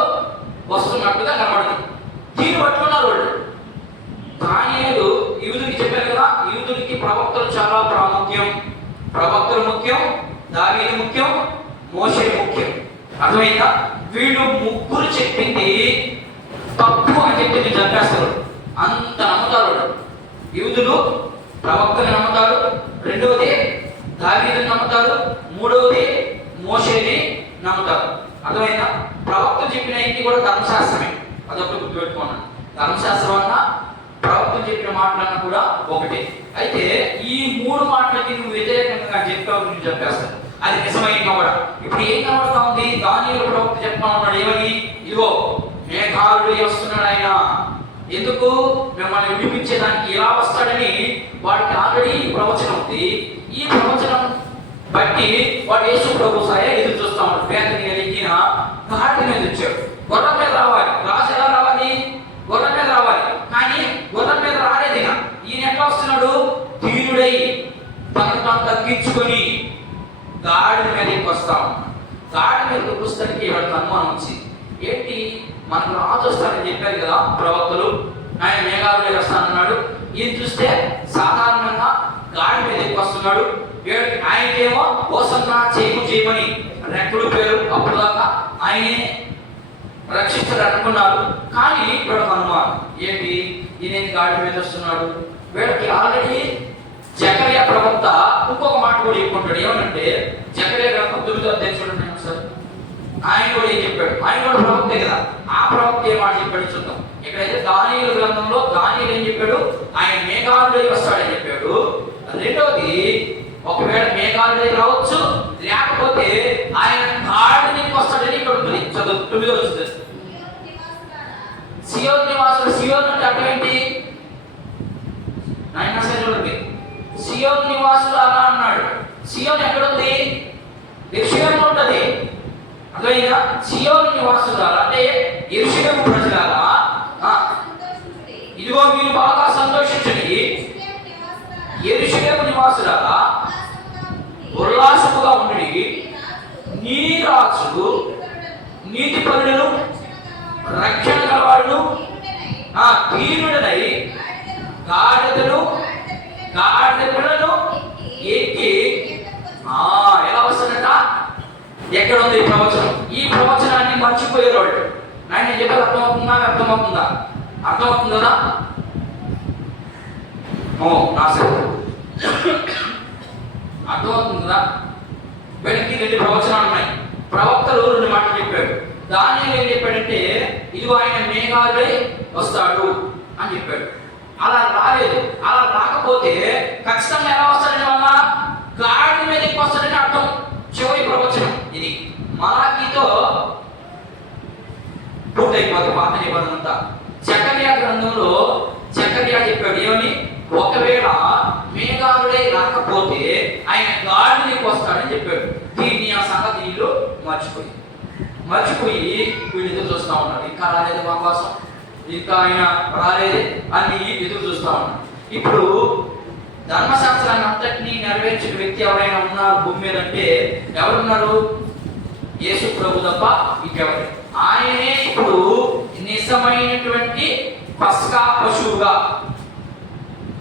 వస్తున్నట్టుగా కనబడింది. దీన్ని పట్టుకున్నారు వాళ్ళు. దానియేలు యూదుడికి చెప్పారు కదా, యూదుడికి ప్రవక్తలు చాలా ప్రాముఖ్యం. ప్రవక్తలు ముఖ్యం, దావీదు ముఖ్యం, మోషే ముఖ్యం. అర్థమైందా? వీళ్ళు ముగ్గురు చెప్పింది తప్పు అని చెప్పి చంపేస్తారు. అంత నమ్ముతారు వాళ్ళు. యూదులు ప్రవక్తని నమ్ముతారు, రెండవది దావీదుని నమ్ముతారు, మూడవది మోషేని నమ్ముతారు. అర్థమైందా? ప్రవక్త చెప్పిన ఇది కూడా ధర్మశాస్త్రమే, అదొకటి గుర్తుపెట్టుకున్నాను. ధర్మశాస్త్రం అన్నా ప్రవక్త చెప్పిన మాటలన్నా కూడా ఒకటే. అయితే ఈ 3 మాటలకి నువ్వు వ్యతిరేకంగా చెప్పావు, నువ్వు చెప్పేస్తావు. అది నిజమైనా కూడా ఇప్పుడు ఏం కనబడతా ఉంది? దానియేలు ప్రవక్త చెప్తా ఉన్నాడు ఏమని? ఇదిగో మేఘాలుడు వస్తున్నాడు ఆయన. ఎందుకు? మిమ్మల్ని విడిపించేదానికి ఎలా వస్తాడని వాడికి ఆల్రెడీ ప్రవచనం ఉంది. ఈ ప్రవచనం బట్టి వాడు యేసు ప్రభు సాయ ఎదురు చూస్తా ఉన్నాడు. పేదని ఎక్కిన గాడి మీద వచ్చాడు. గుర్రం మీద రావాలి, రాజు ఎలా రావాలి? గుర్రం మీద రావాలి. కానీ గుర్రం మీద రాలేదు. ఈయన ఎట్లా వస్తున్నాడు? దీనుడై తనను తాను తగ్గించుకొని గాడి మీదకి వస్తా ఉన్నాడు. గాడి మీద వస్తానికి వాడికి అనుమానం వచ్చింది. ఏంటి, మనకు రాజు వస్తాడని చెప్పారు కదా ప్రవక్తలు, ఆయన మేఘాలుడే వస్తానన్నాడు. ఈయన చూస్తే సాధారణంగా గాడి మీదకి వస్తున్నాడు. ఆయనకేమో హోసన్నా చేయమని రెక్కడు పేరు. అప్పుడు దాకా ఆయనే రక్షిస్తాడు అనుకున్నారు. కానీ వీళ్ళకి అనుమానం ఏంటి, ఈయన గాడి మీద వస్తున్నాడు. వీళ్ళకి ఆల్రెడీ జకర్యా ప్రవక్త ఇంకొక మాట కూడా చెప్పుకుంటాడు. ఏమనంటే జకర్యా గ్రంథం 9వ అధ్యాయం చూడండి ఒకసారి. ఆయన కూడా ఏం చెప్పాడు? ఆయన కూడా ప్రవక్తే కదా. ఆ ప్రవక్త ఏ మాట చెప్పాడు చూద్దాం. ఇక్కడైతే దానియేలు గ్రంథంలో దానియేలు ఏం చెప్పాడు? ఆయన మేఘాలుడై వస్తాడని చెప్పాడు. రెండోది, ఒకవేళ మేఘాలుడై రావచ్చు, లేకపోతే ఆయన గాడికి వస్తాడని ఇక్కడ ఉంటుంది. చదువు 9వ వస్తుంది. సియోన్ నివాసులు. సియోన్ అంటే అర్థం ఏంటి? నాయన చూడండి, సియోన్ నివాసులు అలా అన్నాడు. సియోన్ ఎక్కడుంది? యెరూషలేములో ఉంటది. అర్థమైందా? సియోను నివాసులు అంటే యెరూషలేము ప్రజలారా, ఇదిగో మీరు బాగా సంతోషించండి. యెరూషలేము నివాసులారా ఉల్లాసముగా ఉండి, నీ రాజు నీతిపరులను రక్షణ గలవాడును దీనుడనై గాడిద పిల్లను ఎక్కి ఎలా వస్తాడట? ఎక్కడ ఉంది ఈ ప్రవచనం? ఈ ప్రవచనాన్ని మర్చిపోయారు వాళ్ళు. నేను చెప్పేది అర్థమవుతుందా? అర్థమవుతుందా? నా సరే అర్థమవుతుందా? వీళ్ళకి 2 ప్రవచనాలు ఉన్నాయి. ప్రవక్తలు 2 మాటలు చెప్పాడు. దానియేలు ఏం చెప్పాడంటే ఇదిగో ఆయన మేఘాలుడై వస్తాడు అని చెప్పాడు. అలా రాలేదు. అలా రాకపోతే ఖచ్చితంగా ఎలా వస్తాడని వల్ల గాడి మీద ఎక్కువ వస్తాడని అర్థం. చివరి ప్రవచనం ఇది మలాకీతో పూర్తయిపోతుంది. పాత నిబంధన అంతా జకర్యా గ్రంథంలో జకర్యా చెప్పాడు ఏమని? ఒకవేళ మేఘాలుడై రాకపోతే ఆయన గాడికి వస్తాడని చెప్పాడు. దీన్ని ఆ సంగతి వీళ్ళు మర్చిపోయి వీళ్ళు ఎదురు చూస్తా ఉన్నారు. ఇంకా రాలేదు మా కోసం, ఇంకా ఆయన రాలేదు అని ఎదురు చూస్తా ఉన్నారు. ఇప్పుడు ధర్మశాస్త్రాన్ని అంతటినీ నెరవేర్చిన వ్యక్తి ఎవరైనా ఉన్నారు భూమి మీద అంటే ఎవరున్నారు? యేసు ప్రభు తప్ప ఇంకెవరు? ఆయనే ఇప్పుడు నిజమైనటువంటి పస్కా పశువుగా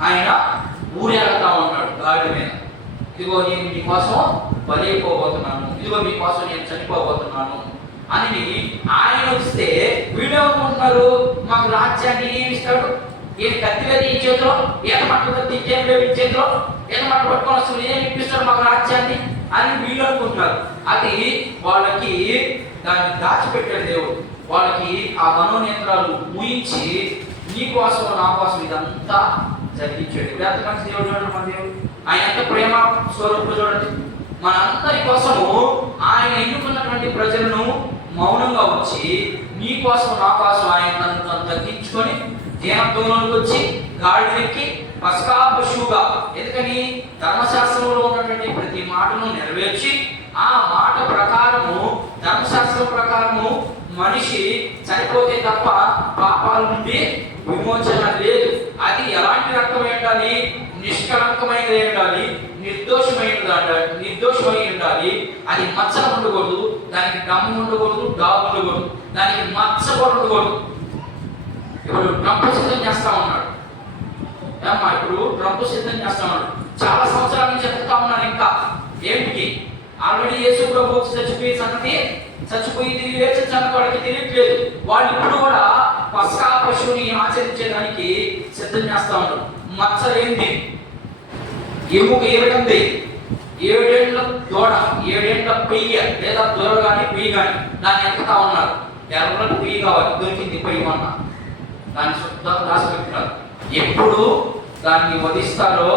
ఆయన ఊరేగుతా ఉన్నాడు గాడి మీద. ఇదిగో నేను మీకోసం బలైపోబోతున్నాను, ఇదిగో మీకోసం నేను చనిపోబోతున్నాను అని ఆయన వస్తే వీళ్ళేమనుకుంటున్నారు, మాకు రాజ్యాన్ని ఏమిస్తాడు, ఏం కత్తివేది ఈ చేతిలో, ఈత పట్టుకొచ్చి ఇంకేం లేవు ఈ చేతిలో, ఈత పట్టు పట్టుకొని వస్తుంది, ఏం ఇప్పిస్తాడు మాకు రాజ్యాన్ని అని వీళ్ళు అనుకుంటున్నారు. అది వాళ్ళకి దాన్ని దాచిపెట్టాడు దేవుడు. వాళ్ళకి ఆ మనోనేత్రాలు ముయించి నీ కోసం నా కోసం ఇదంతా జరిగించాడు. ఇప్పుడు ఎంత మంచి దేవుడు చూడండి, మన దేవుడు ఆయన ఎంత ప్రేమ స్వరూపుడు చూడండి. మన అందరి కోసము ఆయన ఎన్నుకున్నటువంటి ప్రజలను మౌనంగా వచ్చి నీ కోసం నా కోసం ఆయన తను తగ్గించుకొని దీనత్వంలోకి వచ్చి గాడిదెక్కి పస్కా పశువుగా, ఎందుకని ధర్మశాస్త్రంలో ఉన్నటువంటి ప్రతి మాటను నెరవేర్చి ఆ మాట ప్రకారము ధర్మశాస్త్రం ప్రకారము మనిషి చనిపోతే తప్ప పాపాల నుండి విమోచన లేదు. అది ఎలాంటి రక్తమై ఉండాలి, నిష్కలంకమైనది ఉండాలి, నిర్దోషమై ఉండాలి. అది మచ్చలు ఉండకూడదు, దానికి డమ్ము ఉండకూడదు, డాబు ఉండకూడదు, దానికి మచ్చ కూడా ఉండకూడదు. ఇప్పుడు ట్రంప్ సిద్ధం చేస్తా ఉన్నాడు ఏమ్మా, ఇప్పుడు ట్రంప్ సిద్ధం చేస్తా ఉన్నాడు. చాలా సంవత్సరాల నుంచి చెప్తా ఉన్నాను. ఇంకా ఏమిటి, ఆల్రెడీ యేసు ప్రభు చచ్చిపోయే సంగతి, చచ్చిపోయి తిరిగి లేచి చనిపోవడానికి తెలియట్లేదు. వాళ్ళు ఇప్పుడు కూడా పస్కా పశువుని ఆచరించేదానికి సిద్ధం చేస్తా ఉన్నారు. మచ్చలేంది, ఎముక ఏమిటంది, 7 ఏళ్ల దూడ, 7 ఏళ్ల పెయ్య లేదా దూడ కానీ పెయ్యి కానీ దాన్ని ఎక్కుతా ఉన్నారు. ఎర్రని పెయ్యి కావాలి, దొరికింది పెయ్యి మొన్న, దాన్ని శుద్ధంగా రాసిపెట్టినారు. ఎప్పుడు దాన్ని వధిస్తారో,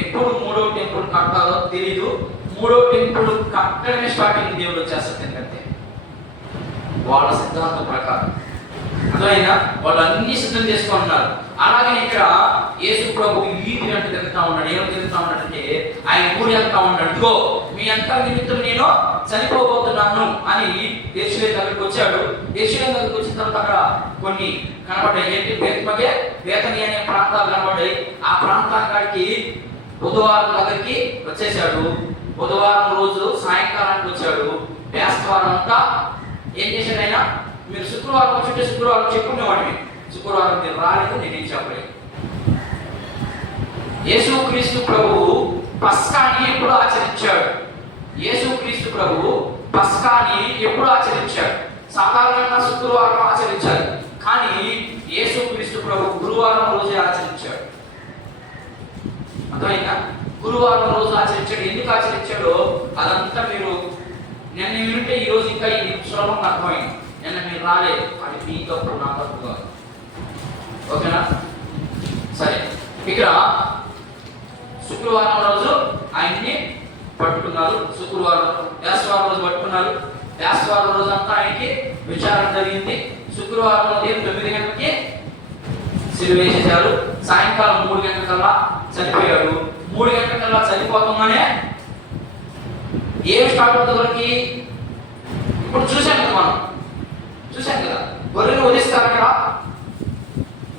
ఎప్పుడు 3వ టెంపుల్ కట్టాలో తెలీదు. 3వ టెంపుల్ కట్టడమే స్టార్టింగ్ దేవుడు వచ్చేస్తారు. ఎందుకంటే వాళ్ళ సిద్ధాంతం ప్రకారం అర్థమైనా వాళ్ళు అన్ని సిద్ధం చేసుకుంటున్నారు. అలాగే ఇక్కడ యేసు ప్రభు వీధి వెంట తిరుగుతా ఉన్నాడు. ఏమో తిరుగుతా ఉన్నాడంటే ఆయన ఊరు వెళ్తా ఉన్నాడు. ఇదిగో మీ అంతా నిమిత్తం నేను చనిపోబోతున్నాను అని యెరూషలేము దగ్గరికి వచ్చాడు. యెరూషలేము దగ్గరికి వచ్చిన తర్వాత అక్కడ కొన్ని కనబడ్డాయి. ఏంటి, బేతనీ అనే ప్రాంతాలు కనబడ్డాయి. ఆ ప్రాంతానికి బుధవారం దగ్గరికి వచ్చేసాడు. బుధవారం రోజు సాయంకాలానికి వచ్చాడు. బేస్తవారం అంతా ఏం చేశాడు ఆయన, మీరు శుక్రవారం వచ్చి శుక్రవారం చెప్పుకునేవాడిని, శుక్రవారం మీరు రాలేదు, నేనేం చెప్పలేదు. యేసుక్రీస్తు ప్రభువు పస్కాని ఎప్పుడు ఆచరించాడు? యేసుక్రీస్తు ప్రభువు పస్కాని ఎప్పుడు ఆచరించాడు? సాధారణంగా శుక్రవారం ఆచరించాడు, కానీ యేసుక్రీస్తు ప్రభు గురువారం రోజే ఆచరించాడు. అర్థమైందా? గురువారం రోజు ఆచరించాడు. ఎందుకు ఆచరించాడో అదంతా మీరు నిన్న వింటే ఈ రోజు ఇంకా ఇది సులభంగా అర్థమైంది. నిన్న మీరు రాలేదు, అది మీ తప్పు, నా తప్పు కాదు. ఓకేనా? సరే, ఇక్కడ శుక్రవారం రోజు ఆయన్ని పట్టుకున్నారు. బేస్తవారం రోజు పట్టుకున్నారు. బేస్తవారం రోజు అంతా ఆయనకి విచారణ జరిగింది. శుక్రవారం ఉదయం 9 గంటలకి సిలువ వేసేశారు. సాయంకాలం 3 గంటలకల్లా చనిపోయాడు. 3 గంటలకల్లా చనిపోతామనే ఏమి స్టార్ట్ అవుతుంది వరకు ఇప్పుడు చూసాం కదా, చూసాం కదా, గొర్రెను వదిస్తారు. అక్కడ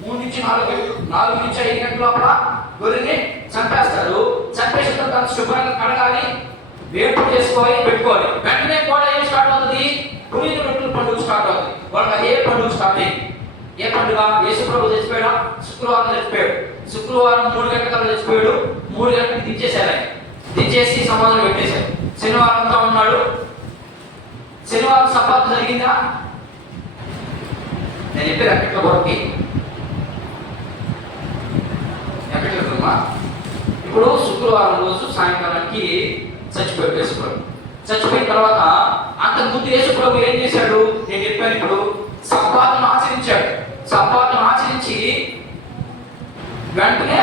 3 నుంచి 4 నుంచి 5 గంటల లోపల గొర్రెని చంపేస్తారు. చంపేసిన తర్వాత శుభ్రంగా కడగాలి, వేపుడు చేసుకోవాలి, పెట్టుకోవాలి. వెంటనే కూడా ఏం స్టార్ట్ అవుతుంది, పునీత రొట్టెల పండుగ స్టార్ట్ అవుతుంది. వాళ్ళకి అదే పండుగ స్టార్ట్ అయింది. ఏ పండుగ? యేసు ప్రభు చచ్చిపోయాడు, శుక్రవారం చచ్చిపోయాడు. శుక్రవారం 3 గంటల చచ్చిపోయాడు. 3 గంటలకు దించేశారు. ఆయన దించేసి సమాధానం పెట్టేశారు. శనివారం అంతా ఉన్నాడు. శనివారం సబ్బాతు జరిగిందా? నేను చెప్పేది ఎక్కట్ల కొరకి, ఎక్కట్లేదమ్మా. ఇప్పుడు శుక్రవారం రోజు సాయంకాలానికి చచ్చిపోయాడు యేసు ప్రభు. చచ్చిపోయిన తర్వాత అంతకుముందు యేసు ప్రభు ఏం చేశాడు నేను చెప్పాను. ఇప్పుడు సబ్బాతును ఆచరించాడు. సబ్బాతును ఆచరించి వెంటనే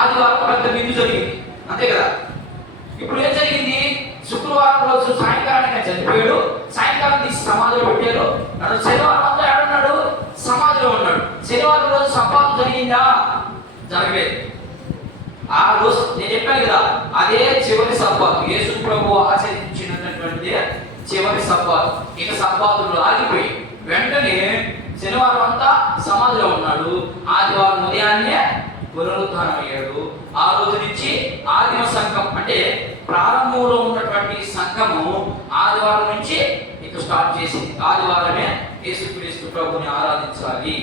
ఆదివారం పెద్ద విందు జరిగింది, అంతే కదా. ఇప్పుడు ఏం జరిగింది, శుక్రవారం రోజు సాయంకాలానికి చనిపోయాడు. సాయంకాలం తీసి సమాధిలో పెట్టారు. శనివారం అంతా ఏడున్నాడు, సమాధిలో ఉన్నాడు. శనివారం రోజు సబ్బాతు జరిగిందా? జరగలేదు. ఆ రోజు నేను చెప్పాను కదా, అదే చివరి సబ్బాతు, యేసు ప్రభు ఆచరించినటువంటి చివరి సబ్బాతు. ఇక సబ్బాతులు ఆగిపోయి వెంటనే శనివారం అంతా సమాధిలో ఉన్నాడు. ఆదివారం ఉదయాన్నే పునరుద్ధానం అయ్యాడు. ఆ రోజు నుంచి ఆదిమ సంఘం అంటే ప్రారంభంలో ఉన్నటువంటి సంఘము ఆదివారం నుంచి ఇక స్టార్ట్ చేసింది. ఆదివారమే యేసుక్రీస్తు ప్రభుని ఆరాధించాలి.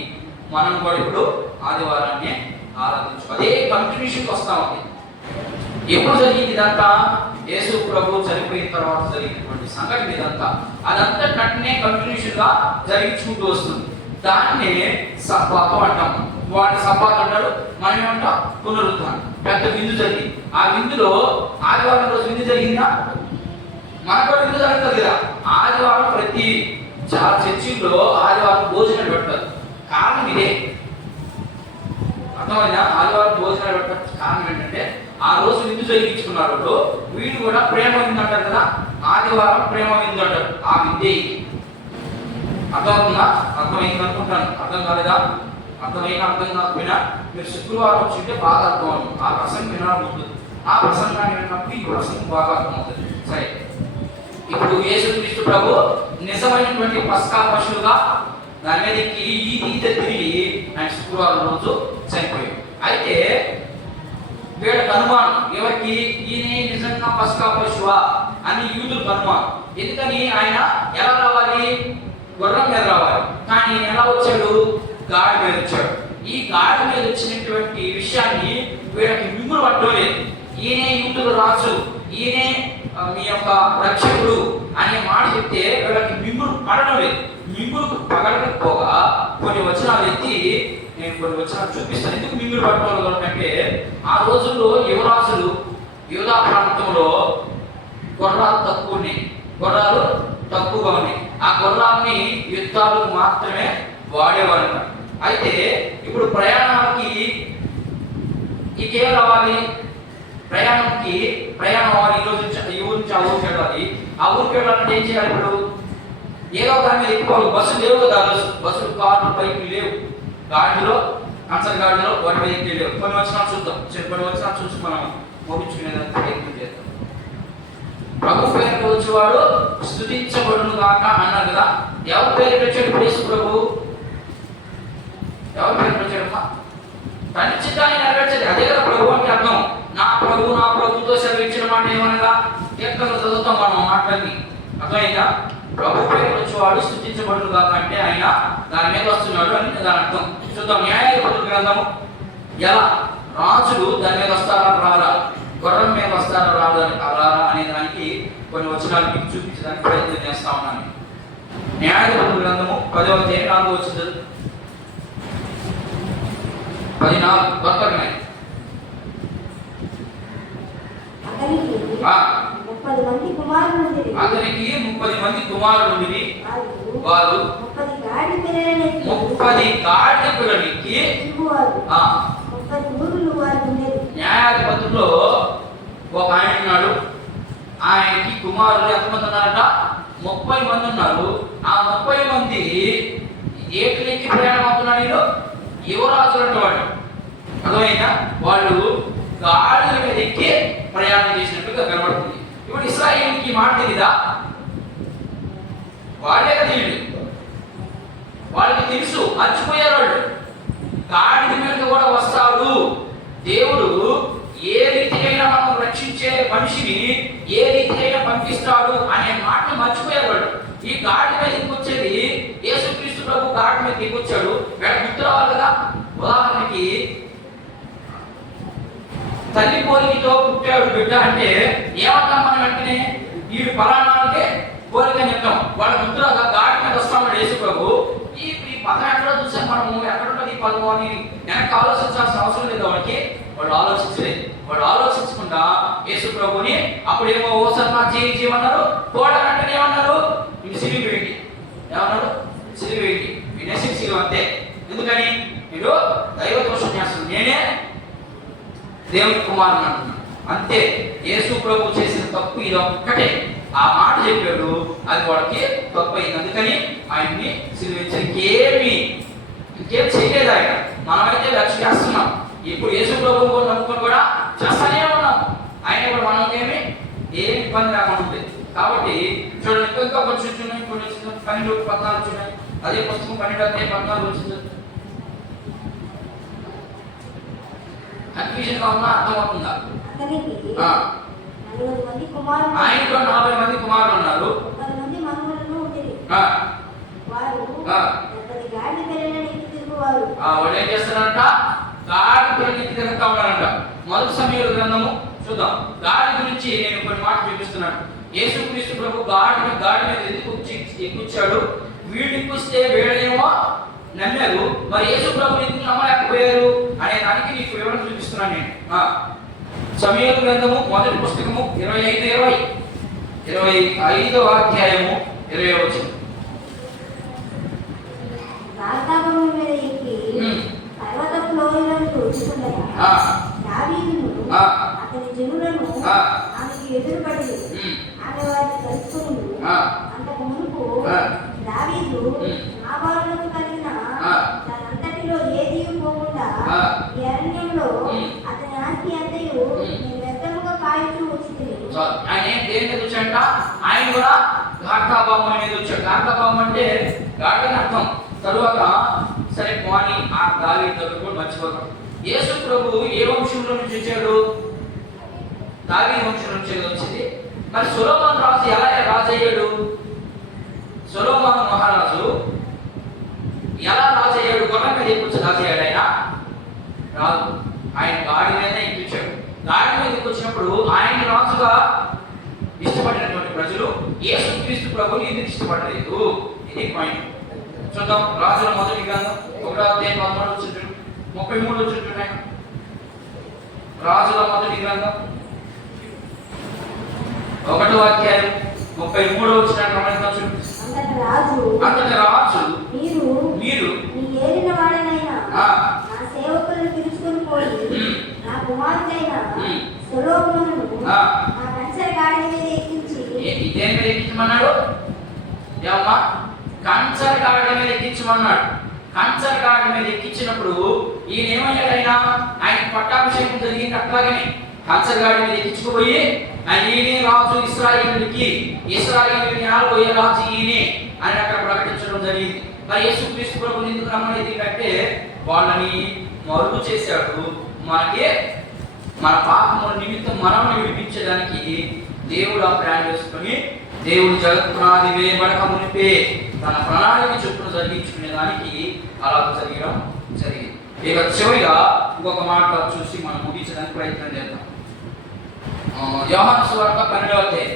మనం కూడా ఇప్పుడు ఆదివారాన్ని ఆరాధించు. అదే కంటిన్యూషన్కి వస్తా ఉంది. ఎప్పుడు జరిగింది ఇదంతా? యేసు ప్రభు చనిపోయిన తర్వాత జరిగినటువంటి సంఘటన ఇదంతా. అదంతా కంటిన్యూషన్ గా జరిగించుకుంటూ వస్తుంది. దాన్నే సబ్బాతు అంటాం. వాడిని సబ్బాతు అంటారు, మనం ఏమంటాం పునరుద్ధానం. పెద్ద విందు జరిగింది. ఆ విందులో ఆదివారం రోజు విందు జరిగిందా? మనకు విందు జరుగుతుంది కదా. ఆదివారం ప్రతి చాలా చర్చిల్లో ఆదివారం భోజనాలు పెడతారు. కారణం ఇదే. అర్థమైనా? ఆదివారం భోజనాలు పెట్టడానికి కారణం ఏంటంటే ఆ రోజు విందు జరిగించుకున్నారు. వీళ్ళు కూడా ప్రేమ విందు అంటారు కదా. ఆదివారం ప్రేమ విందు అంటారు. ఆ విందే ఇది. అర్థమవుతుందా? అర్థమైంది అనుకుంటాను. అర్థం కాలేదా? అర్థమైనా అర్థం కాకపోయినా మీరు శుక్రవారం వచ్చింటే బాగా అర్థం అవుతుంది. ఆ ప్రసంగం వినాలని ఉంటుంది. ఆ ప్రసంగాన్ని విన్నప్పుడు ఈ ప్రసంగం బాగా అర్థమవుతుంది. సరే, ఇప్పుడు యేసుక్రీస్తు ప్రభు నిజమైనటువంటి పస్కా పశువుగా దాని మీదకి ఈత తిరిగి ఆయన శుక్రవారం రోజు చనిపోయాడు. అయితే వీళ్ళకి అనుమానం, ఎవరికి? ఈయన నిజంగా పస్కా పశువా అని యూదులకు అనుమానం. ఎందుకని? ఆయన ఎలా రావాలి? గుర్రం మీద రావాలి. కానీ ఈయన ఎలా వచ్చాడు? గాడి మీద వచ్చాడు. ఈ గాడి మీద వచ్చినటువంటి విషయాన్ని వీళ్ళకి మింగుడు పట్టలేదు. ఈయనే యూదుల రాజు, ఈయనే మీ యొక్క రక్షకుడు అనే మాట చెప్తే వీళ్ళకి మింగుడు పడడం లేదు. మింగుడు పగలకపోగా కొన్ని వచనాలు ఎత్తి నేను కొన్ని వచనాలు చూపిస్తాను. ఎందుకు మింగుడు పట్టడం అంటే ఆ రోజుల్లో యువరాజులు యూదా ప్రాంతంలో గుర్రాలు తక్కువగా ఉన్నాయి. ఆ గుర్రాన్ని యుద్ధాలకు మాత్రమే వాడేవారు. అయితే ఇప్పుడు ప్రయాణానికి ఇంకేం రావాలి? ప్రయాణం అవ్వాలి. ఈ ఊరు నుంచి ఆ ఊరికి వెళ్ళాలి. ఆ ఊరికి వెళ్ళాలంటే ఏం చేయాలి? ఇప్పుడు ఏదో దాని మీద ఎక్కువ బస్సులు లేవు కదా. బస్సులు, కార్లు, బైకులు లేవు. గాడిలో కన్సర్ గాడిలో వాటి మీద ఎక్కి లేవు. కొన్ని వచనాలు చూద్దాం. కొన్ని వచనాలు చూసి మనం ముగించుకునేదంతా ప్రయత్నం చేద్దాం. ప్రభు పేరు వచ్చేవాడు స్తుతించబడును గాక అన్నారు కదా. ఎవరి పేరు పెట్టాడు యేసు ప్రభు? ఎవరి పేరు పెట్టాడమ్మా? తన చిత్తాన్ని నెరవేర్చేది. అదే కదా ప్రభు అంటే అర్థం. నా ప్రభుతో సెలవిచ్చిన మాట ఏమనగా ఎక్కడ చదువుతాం మనం మాటలన్నీ. అర్థమైందా? ప్రభు పేరు వచ్చేవాడు స్తుతించబడును గాక అంటే ఆయన దాని మీద వస్తున్నాడు అని దాని అర్థం. చూద్దాం. న్యాయాధిపతుల గ్రంథము ఎలా రాజులు దాని మీద వస్తారా రారా, గుర్రం మీద వస్తారా రారా అనే దానికి కొన్ని వచనాలు మీకు చూపించడానికి ప్రయత్నం చేస్తా ఉన్నాను. న్యాయాధిపతుల గ్రంథము 10వ అధ్యాయం 4వ వచనం 14 దొరకన్నాయి. అతనికి 30 మంది కుమారులు ఉండి వారు 30 గాడిద పిల్లలకి న్యాయాధిపతుల్లో ఒక ఆయన ఉన్నాడు. ఆయనకి కుమారులు ఎంతమంది ఉన్నారట? 30 మంది ఉన్నారు. ఆ 30 మంది ఏటికి ప్రయాణం అవుతున్నాడు? యువరాజులు అంటవాడు. అర్థమైనా? వాళ్ళు గాడిద మీద ఎక్కి ప్రయాణం చేసినట్టుగా కనబడుతుంది. ఇప్పుడు ఇశ్రాయేలుకి మాట తెలీదా? వాళ్ళే కదా వీళ్ళు. వాళ్ళకి తెలుసు, మర్చిపోయారు వాళ్ళు. గాడిద మీద కూడా వస్తాడు దేవుడు. ఏ రీతికైనా మనం రక్షించే మనిషిని ఏ రీతికైనా పంపిస్తాడు అనే మాట మర్చిపోయారు వాళ్ళు. ఈ గాడి మీద దిగొచ్చేది యేసుక్రీస్తు ప్రభు గాడి మీద దిగొచ్చాడు. వీళ్ళ గుర్తు రావాలి కదా. ఉదాహరణకి తల్లి పోలికతో పుట్టాడు బిడ్డ అంటే ఏమంటాం మనం? వెంటనే వీడు పలానాకే పోలిక చెప్తాం. వాళ్ళ గుర్తురాగా గాడి మీద వస్తామని యేసు ప్రభు. ఈ పదం ఎక్కడో చూసాం మనము. ఎక్కడుంటుంది ఈ పదము అని వెనక్కి ఆలోచించాల్సిన అవసరం లేదు. వాళ్ళు ఆలోచించలేదు. వాళ్ళు ఆలోచించకుండా యేసు ప్రభుని అప్పుడేమో ఓసన్నా చేయమన్నారు. పోవడాలంటే ఏమన్నారు? ఇది సిలువ వేయండి. ఏమన్నారు? సిలువ వేయండి. వినేసి సిలువ అంతే. ఎందుకని? మీరు దైవ దోషం చేస్తున్నారు, నేనే దేవుని కుమారుని అంటున్నాను అంతే. యేసు ప్రభు చేసిన తప్పు ఇది ఒక్కటే. ఆ మాట చెప్పాడు, అది వాళ్ళకి తప్పు అయింది. అందుకని ఆయన్ని సిలువించారు. ఇంకేం చేయలేదు ఆయన. మనమైతే లక్ష్య చేస్తున్నాం. ఇప్పుడు యేసు ప్రభువు నమ్ముకొని కూడా చేస్తానే ఉన్నాం. ఆయన కూడా మనకేమి ఏమి ఇబ్బంది లేకుండా ఉంది. కాబట్టి చూడండి, ఇంకా కొంచెం చూడండి. కొన్ని 12, 14 చూడండి. అదే పుస్తకం 12 అధ్యాయం 14 వచ్చింది. కన్ఫ్యూజన్ గా ఉన్నా అర్థమవుతుందా? ఆయనకు 40 మంది కుమారులు ఉన్నారు. వాళ్ళు ఏం చేస్తారంట? గాడి గురించి తిరుగుతా ఉన్నాడంట. మొదటి సమయంలో గ్రంథము చూద్దాం. గాడి గురించి నేను కొన్ని మాటలు చూపిస్తున్నాను. యేసుక్రీస్తు ప్రభు గాడి మీద ఎందుకు ఎక్కించాడు? వీడిని ఎక్కిస్తే వీళ్ళేమో నమ్మారు, మరి యేసు ప్రభుని ఎందుకు నమ్మలేకపోయారు అనే దానికి నీకు వివరణ చూపిస్తున్నాను నేను. సమూయేలు గ్రంథము మొదటి పుస్తకము 25వ అధ్యాయము 20వ వచనం. పర్వతపు లోయలను తోచుకుండగా దావీదును అతని జనులను ఆమెకు ఎదురుపడి ఆమె వారిని కలుసుకుని, అంతకు మునుపు దావీదు నాబాలులకు కలిగిన తనంతటిలో ఏదీ పోకుండా ఈ అరణ్యంలో అతని ఆస్తి అంతయు నేను వ్యర్థముగా కాయచూ వచ్చింది. ఆయన దేని మీద వచ్చాడంట? ఆయన కూడా గార్ధాబామ మీద వచ్చాడు. గార్ధాబామ అంటే గార్డెన్ అర్థం. తరువాత సరే పోని ఆ గాలి దగ్గర మర్చిపోతాం. యేసు ప్రభు ఏ వంశంలో నుంచి వచ్చాడు? దావీదు వంశం నుంచి వచ్చింది. మరి సొలొమోను రాజు ఎలా రాజు అయ్యాడు? సొలొమోను మహారాజు ఎలా రాజు అయ్యాడు? గుర్రం మీద ఎక్కొచ్చి రాజు అయ్యాడు ఆయన? రాదు. ఆయన గాడి మీద ఎక్కించాడు. గాడి మీద వచ్చినప్పుడు ఆయన రాజుగా ఇష్టపడినటువంటి ప్రజలు యేసుక్రీస్తు ప్రభుని ఎందుకు ఇష్టపడలేదు? ఇది పాయింట్. చూద్దాం. రాజుల మొదటి గ్రంథం 1వ అధ్యాయం 13వ వచనం 33వ వచనం. రాజుల మొదటి గ్రంథం 1వ అధ్యాయం 33వ వచనాన్ని గమనించవచ్చు. అంతట రాజు మీరు నీ ఏలిన వాడనైనా నా సేవకులను పిలుచుకొని పోయి నా కుమారుడైన సొలొమోనును నా కంచెర గాడిద మీద ఎక్కించి. దేని మీద ఎక్కించమన్నాడు? ఏమమ్మా? కంచెర గాడిద మీద ఎక్కించమన్నాడు. కంచెర గాడిద మీద ఎక్కించినప్పుడు ఈయన ఏమయ్యాడైనా? ఆయన పట్టాభిషేకం జరిగింది. అట్లాగనే కంచెర గాడిద మీద ఎక్కించుకుపోయి ఈయనే రాజు ఇశ్రాయేలుకి, ఇశ్రాయేలుని ఆలోయ రాజు ఈయనే అని అక్కడ ప్రకటించడం జరిగింది. మరి యేసుక్రీస్తు ప్రభుని ఎందుకు నమ్మలేదు అంటే వాళ్ళని మరుగు చేశాడు. మన పాపముల నిమిత్తం మనల్ని విడిపించడానికి దేవుడు ఆ ప్లాన్ చేసుకుని దేవుడు జగత్ పునాది వేయబడక మునిపే తన ప్రణాళిక చొప్పున జరిగించుకునే దానికి అలా జరిగింది. ఇక చివరిగా ఇంకొక మాట చూసి మనం ముగించడానికి ప్రయత్నం చేద్దాం. యోహాను సువార్త 12వ అధ్యాయం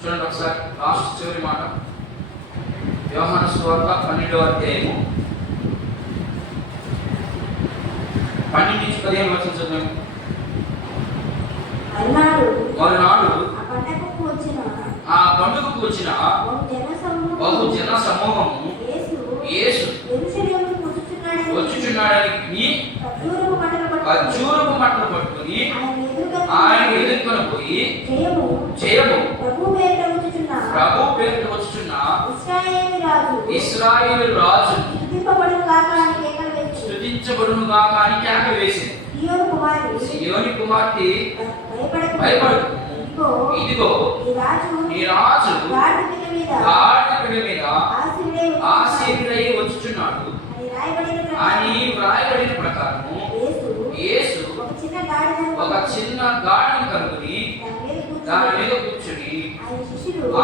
చూడండి ఒకసారి. లాస్ట్ చివరి మాట. యోహాను సువార్త 12వ అధ్యాయము 12 నుంచి 15 వచనం చదువు. మరునాడు ఆ పండుగకు వచ్చిన బహు జన సమూహము యేసు వచ్చుచున్నాడని ఖర్జూరపు మట్టలు పట్టుకుని ఆయన ఎదుర్కొని పోయి జయము ప్రభు పేరుట వచ్చుచున్న ఇశ్రాయేలు రాజు స్తుతించబడును గాక అని కేక వేసింది. సియోని కుమార్తె భయపడు, ఇదిగో ఈ రాజు గాడిద మీద ఆసీనుడై వచ్చుచున్నాడు అని వ్రాయబడిన ప్రకారము యేసు ఒక చిన్న గాడిని కనుగొని దాని మీద కూర్చుని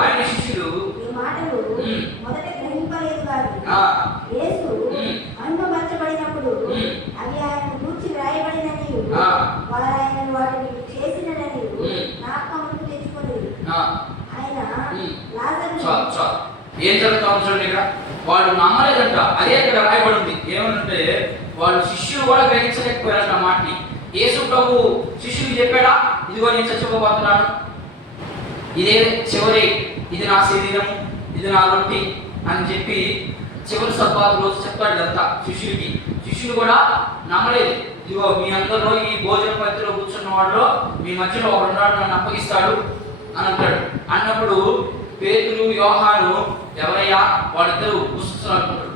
ఆయన శిష్యులు అనుమతించబడినప్పుడు అవి ఆయన గూర్చి వ్రాయబడినని వారు ఆయన వాటిని చేసినని జ్ఞాపకమునకు తెచ్చుకొనిరి. ఆయన లాజరును ఏం జరుగుతుంది చూడండి. ఇక్కడ వాళ్ళు నమ్మలేదంట. అదే ఇక్కడ రాయబడింది. ఏమనంటే వాళ్ళు శిష్యులు కూడా గ్రహించలేకపోయారంట మాటని. యేసు ప్రభు శిష్యులు చెప్పాడా, ఇదిగో నేను చచ్చిపోబోతున్నాను, ఇదే చివరి, ఇది నా శరీరము, ఇది నా రొట్టి అని చెప్పి చివరి సబ్బాతు రోజు చెప్తాడు ఇదంతా శిష్యులకి. శిష్యులు కూడా నమ్మలేదు. ఇదిగో మీ అందరిలో ఈ భోజన పంక్తిలో కూర్చున్న వాళ్ళు మీ మధ్యలో ఒకడున్నాడు, నన్ను అప్పగిస్తాడు అని అంటాడు. అన్నప్పుడు పేతురు యోహాను ఎవరయ్యా? వాళ్ళిద్దరూ గుసగుసలు ఆడుకుంటారు.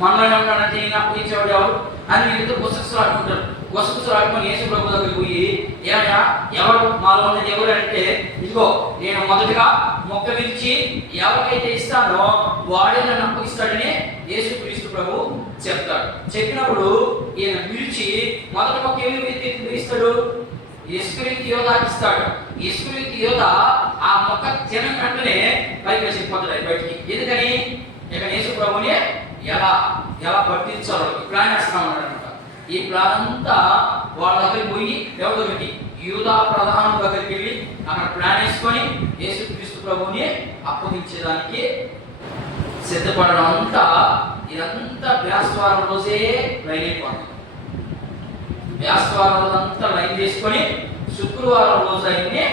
మనలో ఉన్నాడంటే ఈయన అప్పగించేవాడు ఎవరు అని వీళ్ళిద్దరు గుసగుసలు ఆడుకుంటారు. గుసగుసలు ఆడుకొని యేసు ప్రభు దగ్గరికి పోయి, ఏమయ్యా ఎవరు మాలో ఉన్నది ఎవరు అంటే, ఇదిగో నేను మొదటగా మొక్క విరిచి ఎవరికైతే ఇస్తానో వాడే నన్ను అప్పగిస్తాడని యేసుక్రీస్తు ప్రభు చెప్తాడు. చెప్పినప్పుడు ఈయన విరిచి మొదట మొక్క ఎవరికి విరిస్తాడు? ఇస్కరియోతు యోధాకి ఇస్తాడు. ఇస్కరియోతు యోధ ఆ మొక్క తినని వెంటనే పైకి వెళ్ళిపోతాడు బయటికి. ఎందుకని? ఇక యేసు ప్రభుని ఎలా పట్టించాలో ప్లాన్ వేస్తా ఉన్నాడు అనమాట. ఈ ప్లాన్ అంతా వాళ్ళ దగ్గరికి పోయి ఎవరి దగ్గరికి, యూదా ప్రధానం దగ్గరికి వెళ్ళి అక్కడ ప్లాన్ వేసుకొని యేసుక్రీస్తు ప్రభువుని అప్పగించేదానికి సిద్ధపడడం అంతా, ఇదంతా బేస్తవారం రోజే లైన్ అయిపోతుంది. బేస్తవారం రోజు అంతా లైన్ చేసుకొని శుక్రవారం రోజు ఆయన్ని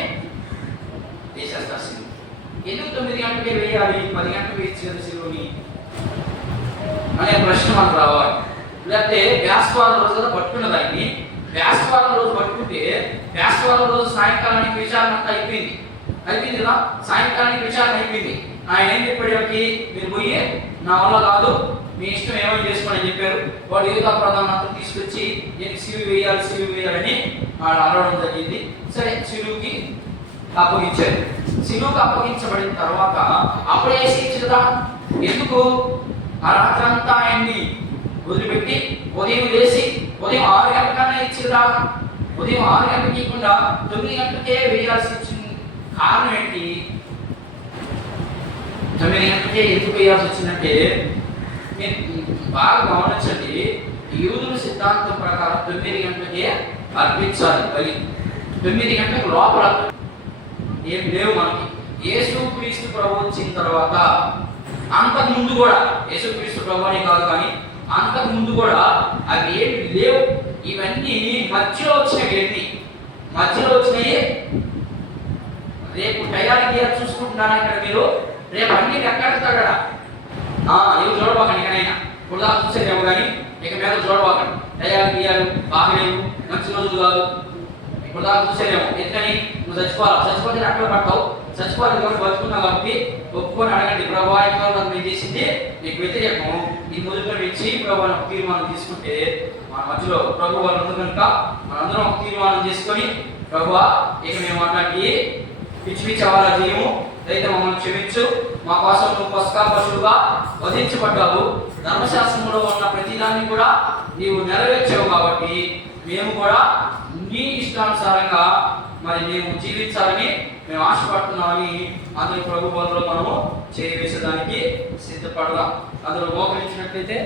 వేసేస్తారు సిలువ. ఎందుకు 9 గంటలకే వేయాలి, 10 గంటలకు వేసి సిలువని అనే ప్రశ్న మనకు రావాలి. లేకపోతే బేస్తవారం రోజు కదా పట్టుకున్న దాన్ని, బేస్తవారం రోజు పట్టుకుంటే బేస్తవారం రోజు సాయంకాలానికి విచారణ అంతా అయిపోయింది కదా, సాయంకాలానికి విచారణ అయిపోయింది. ఆయన ఏం చెప్పాడు, మీరు పోయి నా వల్ల కాదు, మీ ఇష్టం ఏమైనా చేసుకోండి అని చెప్పారు. వాడు యూదా ప్రధానంతా తీసుకొచ్చి నేను సిలువ వేయాలని వాళ్ళు అడగడం జరిగింది. సరే, సిలువుకి అప్పగించారు. సిలువుకి అప్పగించబడిన తర్వాత అప్పుడే వేసి కదా, ఎందుకు ఆ రాత్రంతా ఆయన్ని వదిలిపెట్టి ఉదయం లేచి ఉదయం 6 గంటలకన్నా ఇచ్చిరా, ఉదయం 6 గంటలకు ఇవ్వకుండా 9 గంటలకే వేయాల్సి వచ్చింది. కారణం ఏంటి? 9 గంటలకే ఎందుకు వేయాల్సి వచ్చిందంటే, మీరు బాగా గమనించండి, యూదుల సిద్ధాంతం ప్రకారం 9 గంటలకే అర్పించాలి బలి. 9 గంటలకు లోపల ఏం లేవు మనకి. యేసుక్రీస్తు ప్రభు వచ్చిన తర్వాత, అంతకు ముందు కూడా యేసుక్రీస్తు ప్రభు అని కాదు కానీ అంతకు ముందు కూడా అవి ఏమి లేవు. ఇవన్నీ మధ్యలో వచ్చినవి, మధ్యలో వచ్చినాయి. రేపు టయానికి చూసుకుంటున్నారా ఇక్కడ మీరు? రేపు అన్ని ఎక్కడ ఇవి చూడబాకండి. ఇకనైనా ఇప్పుడు దాకా చూసేదేమో కానీ ఇక మీద చూడబాకండి. టయాలు గీయాలు బాగలేవు, మంచి రోజులు కాదు. ఇప్పుడు దాకా చూసేదేమో. ఎందుకని నువ్వు చచ్చిపోతే అక్కడ పడతావు. చచ్చిపోవాలి కాబట్టి బతుకున్నావు కాబట్టి ఒప్పుకొని అడగండి, ప్రభా నేను చేసింది నీకు వ్యతిరేకం, ఈ మొదట్లో ఇచ్చి ప్రభు ఒక తీర్మానం తీసుకుంటే మన మధ్యలో ప్రభు వాళ్ళు ఉంది కనుక మనందరం ఒక తీర్మానం చేసుకొని, ప్రభువా ఇక మేము అట్లాంటి పిచ్చి అవాలా చేయము, అయితే మమ్మల్ని క్షమించు, మా కోసం నువ్వు పస్కా పశువుగా వధించబడ్డావు, ధర్మశాస్త్రంలో ఉన్న ప్రతిదాన్ని కూడా నీవు నెరవేర్చావు కాబట్టి మేము కూడా నీ ఇష్టానుసారంగా మరి మేము జీవించాలని మేము ఆశపడుతున్నామని అందరూ ప్రభు బోధలో మనము చేయవేసేదానికి సిద్ధపడదాం. అందరూ మోకరించినట్లయితే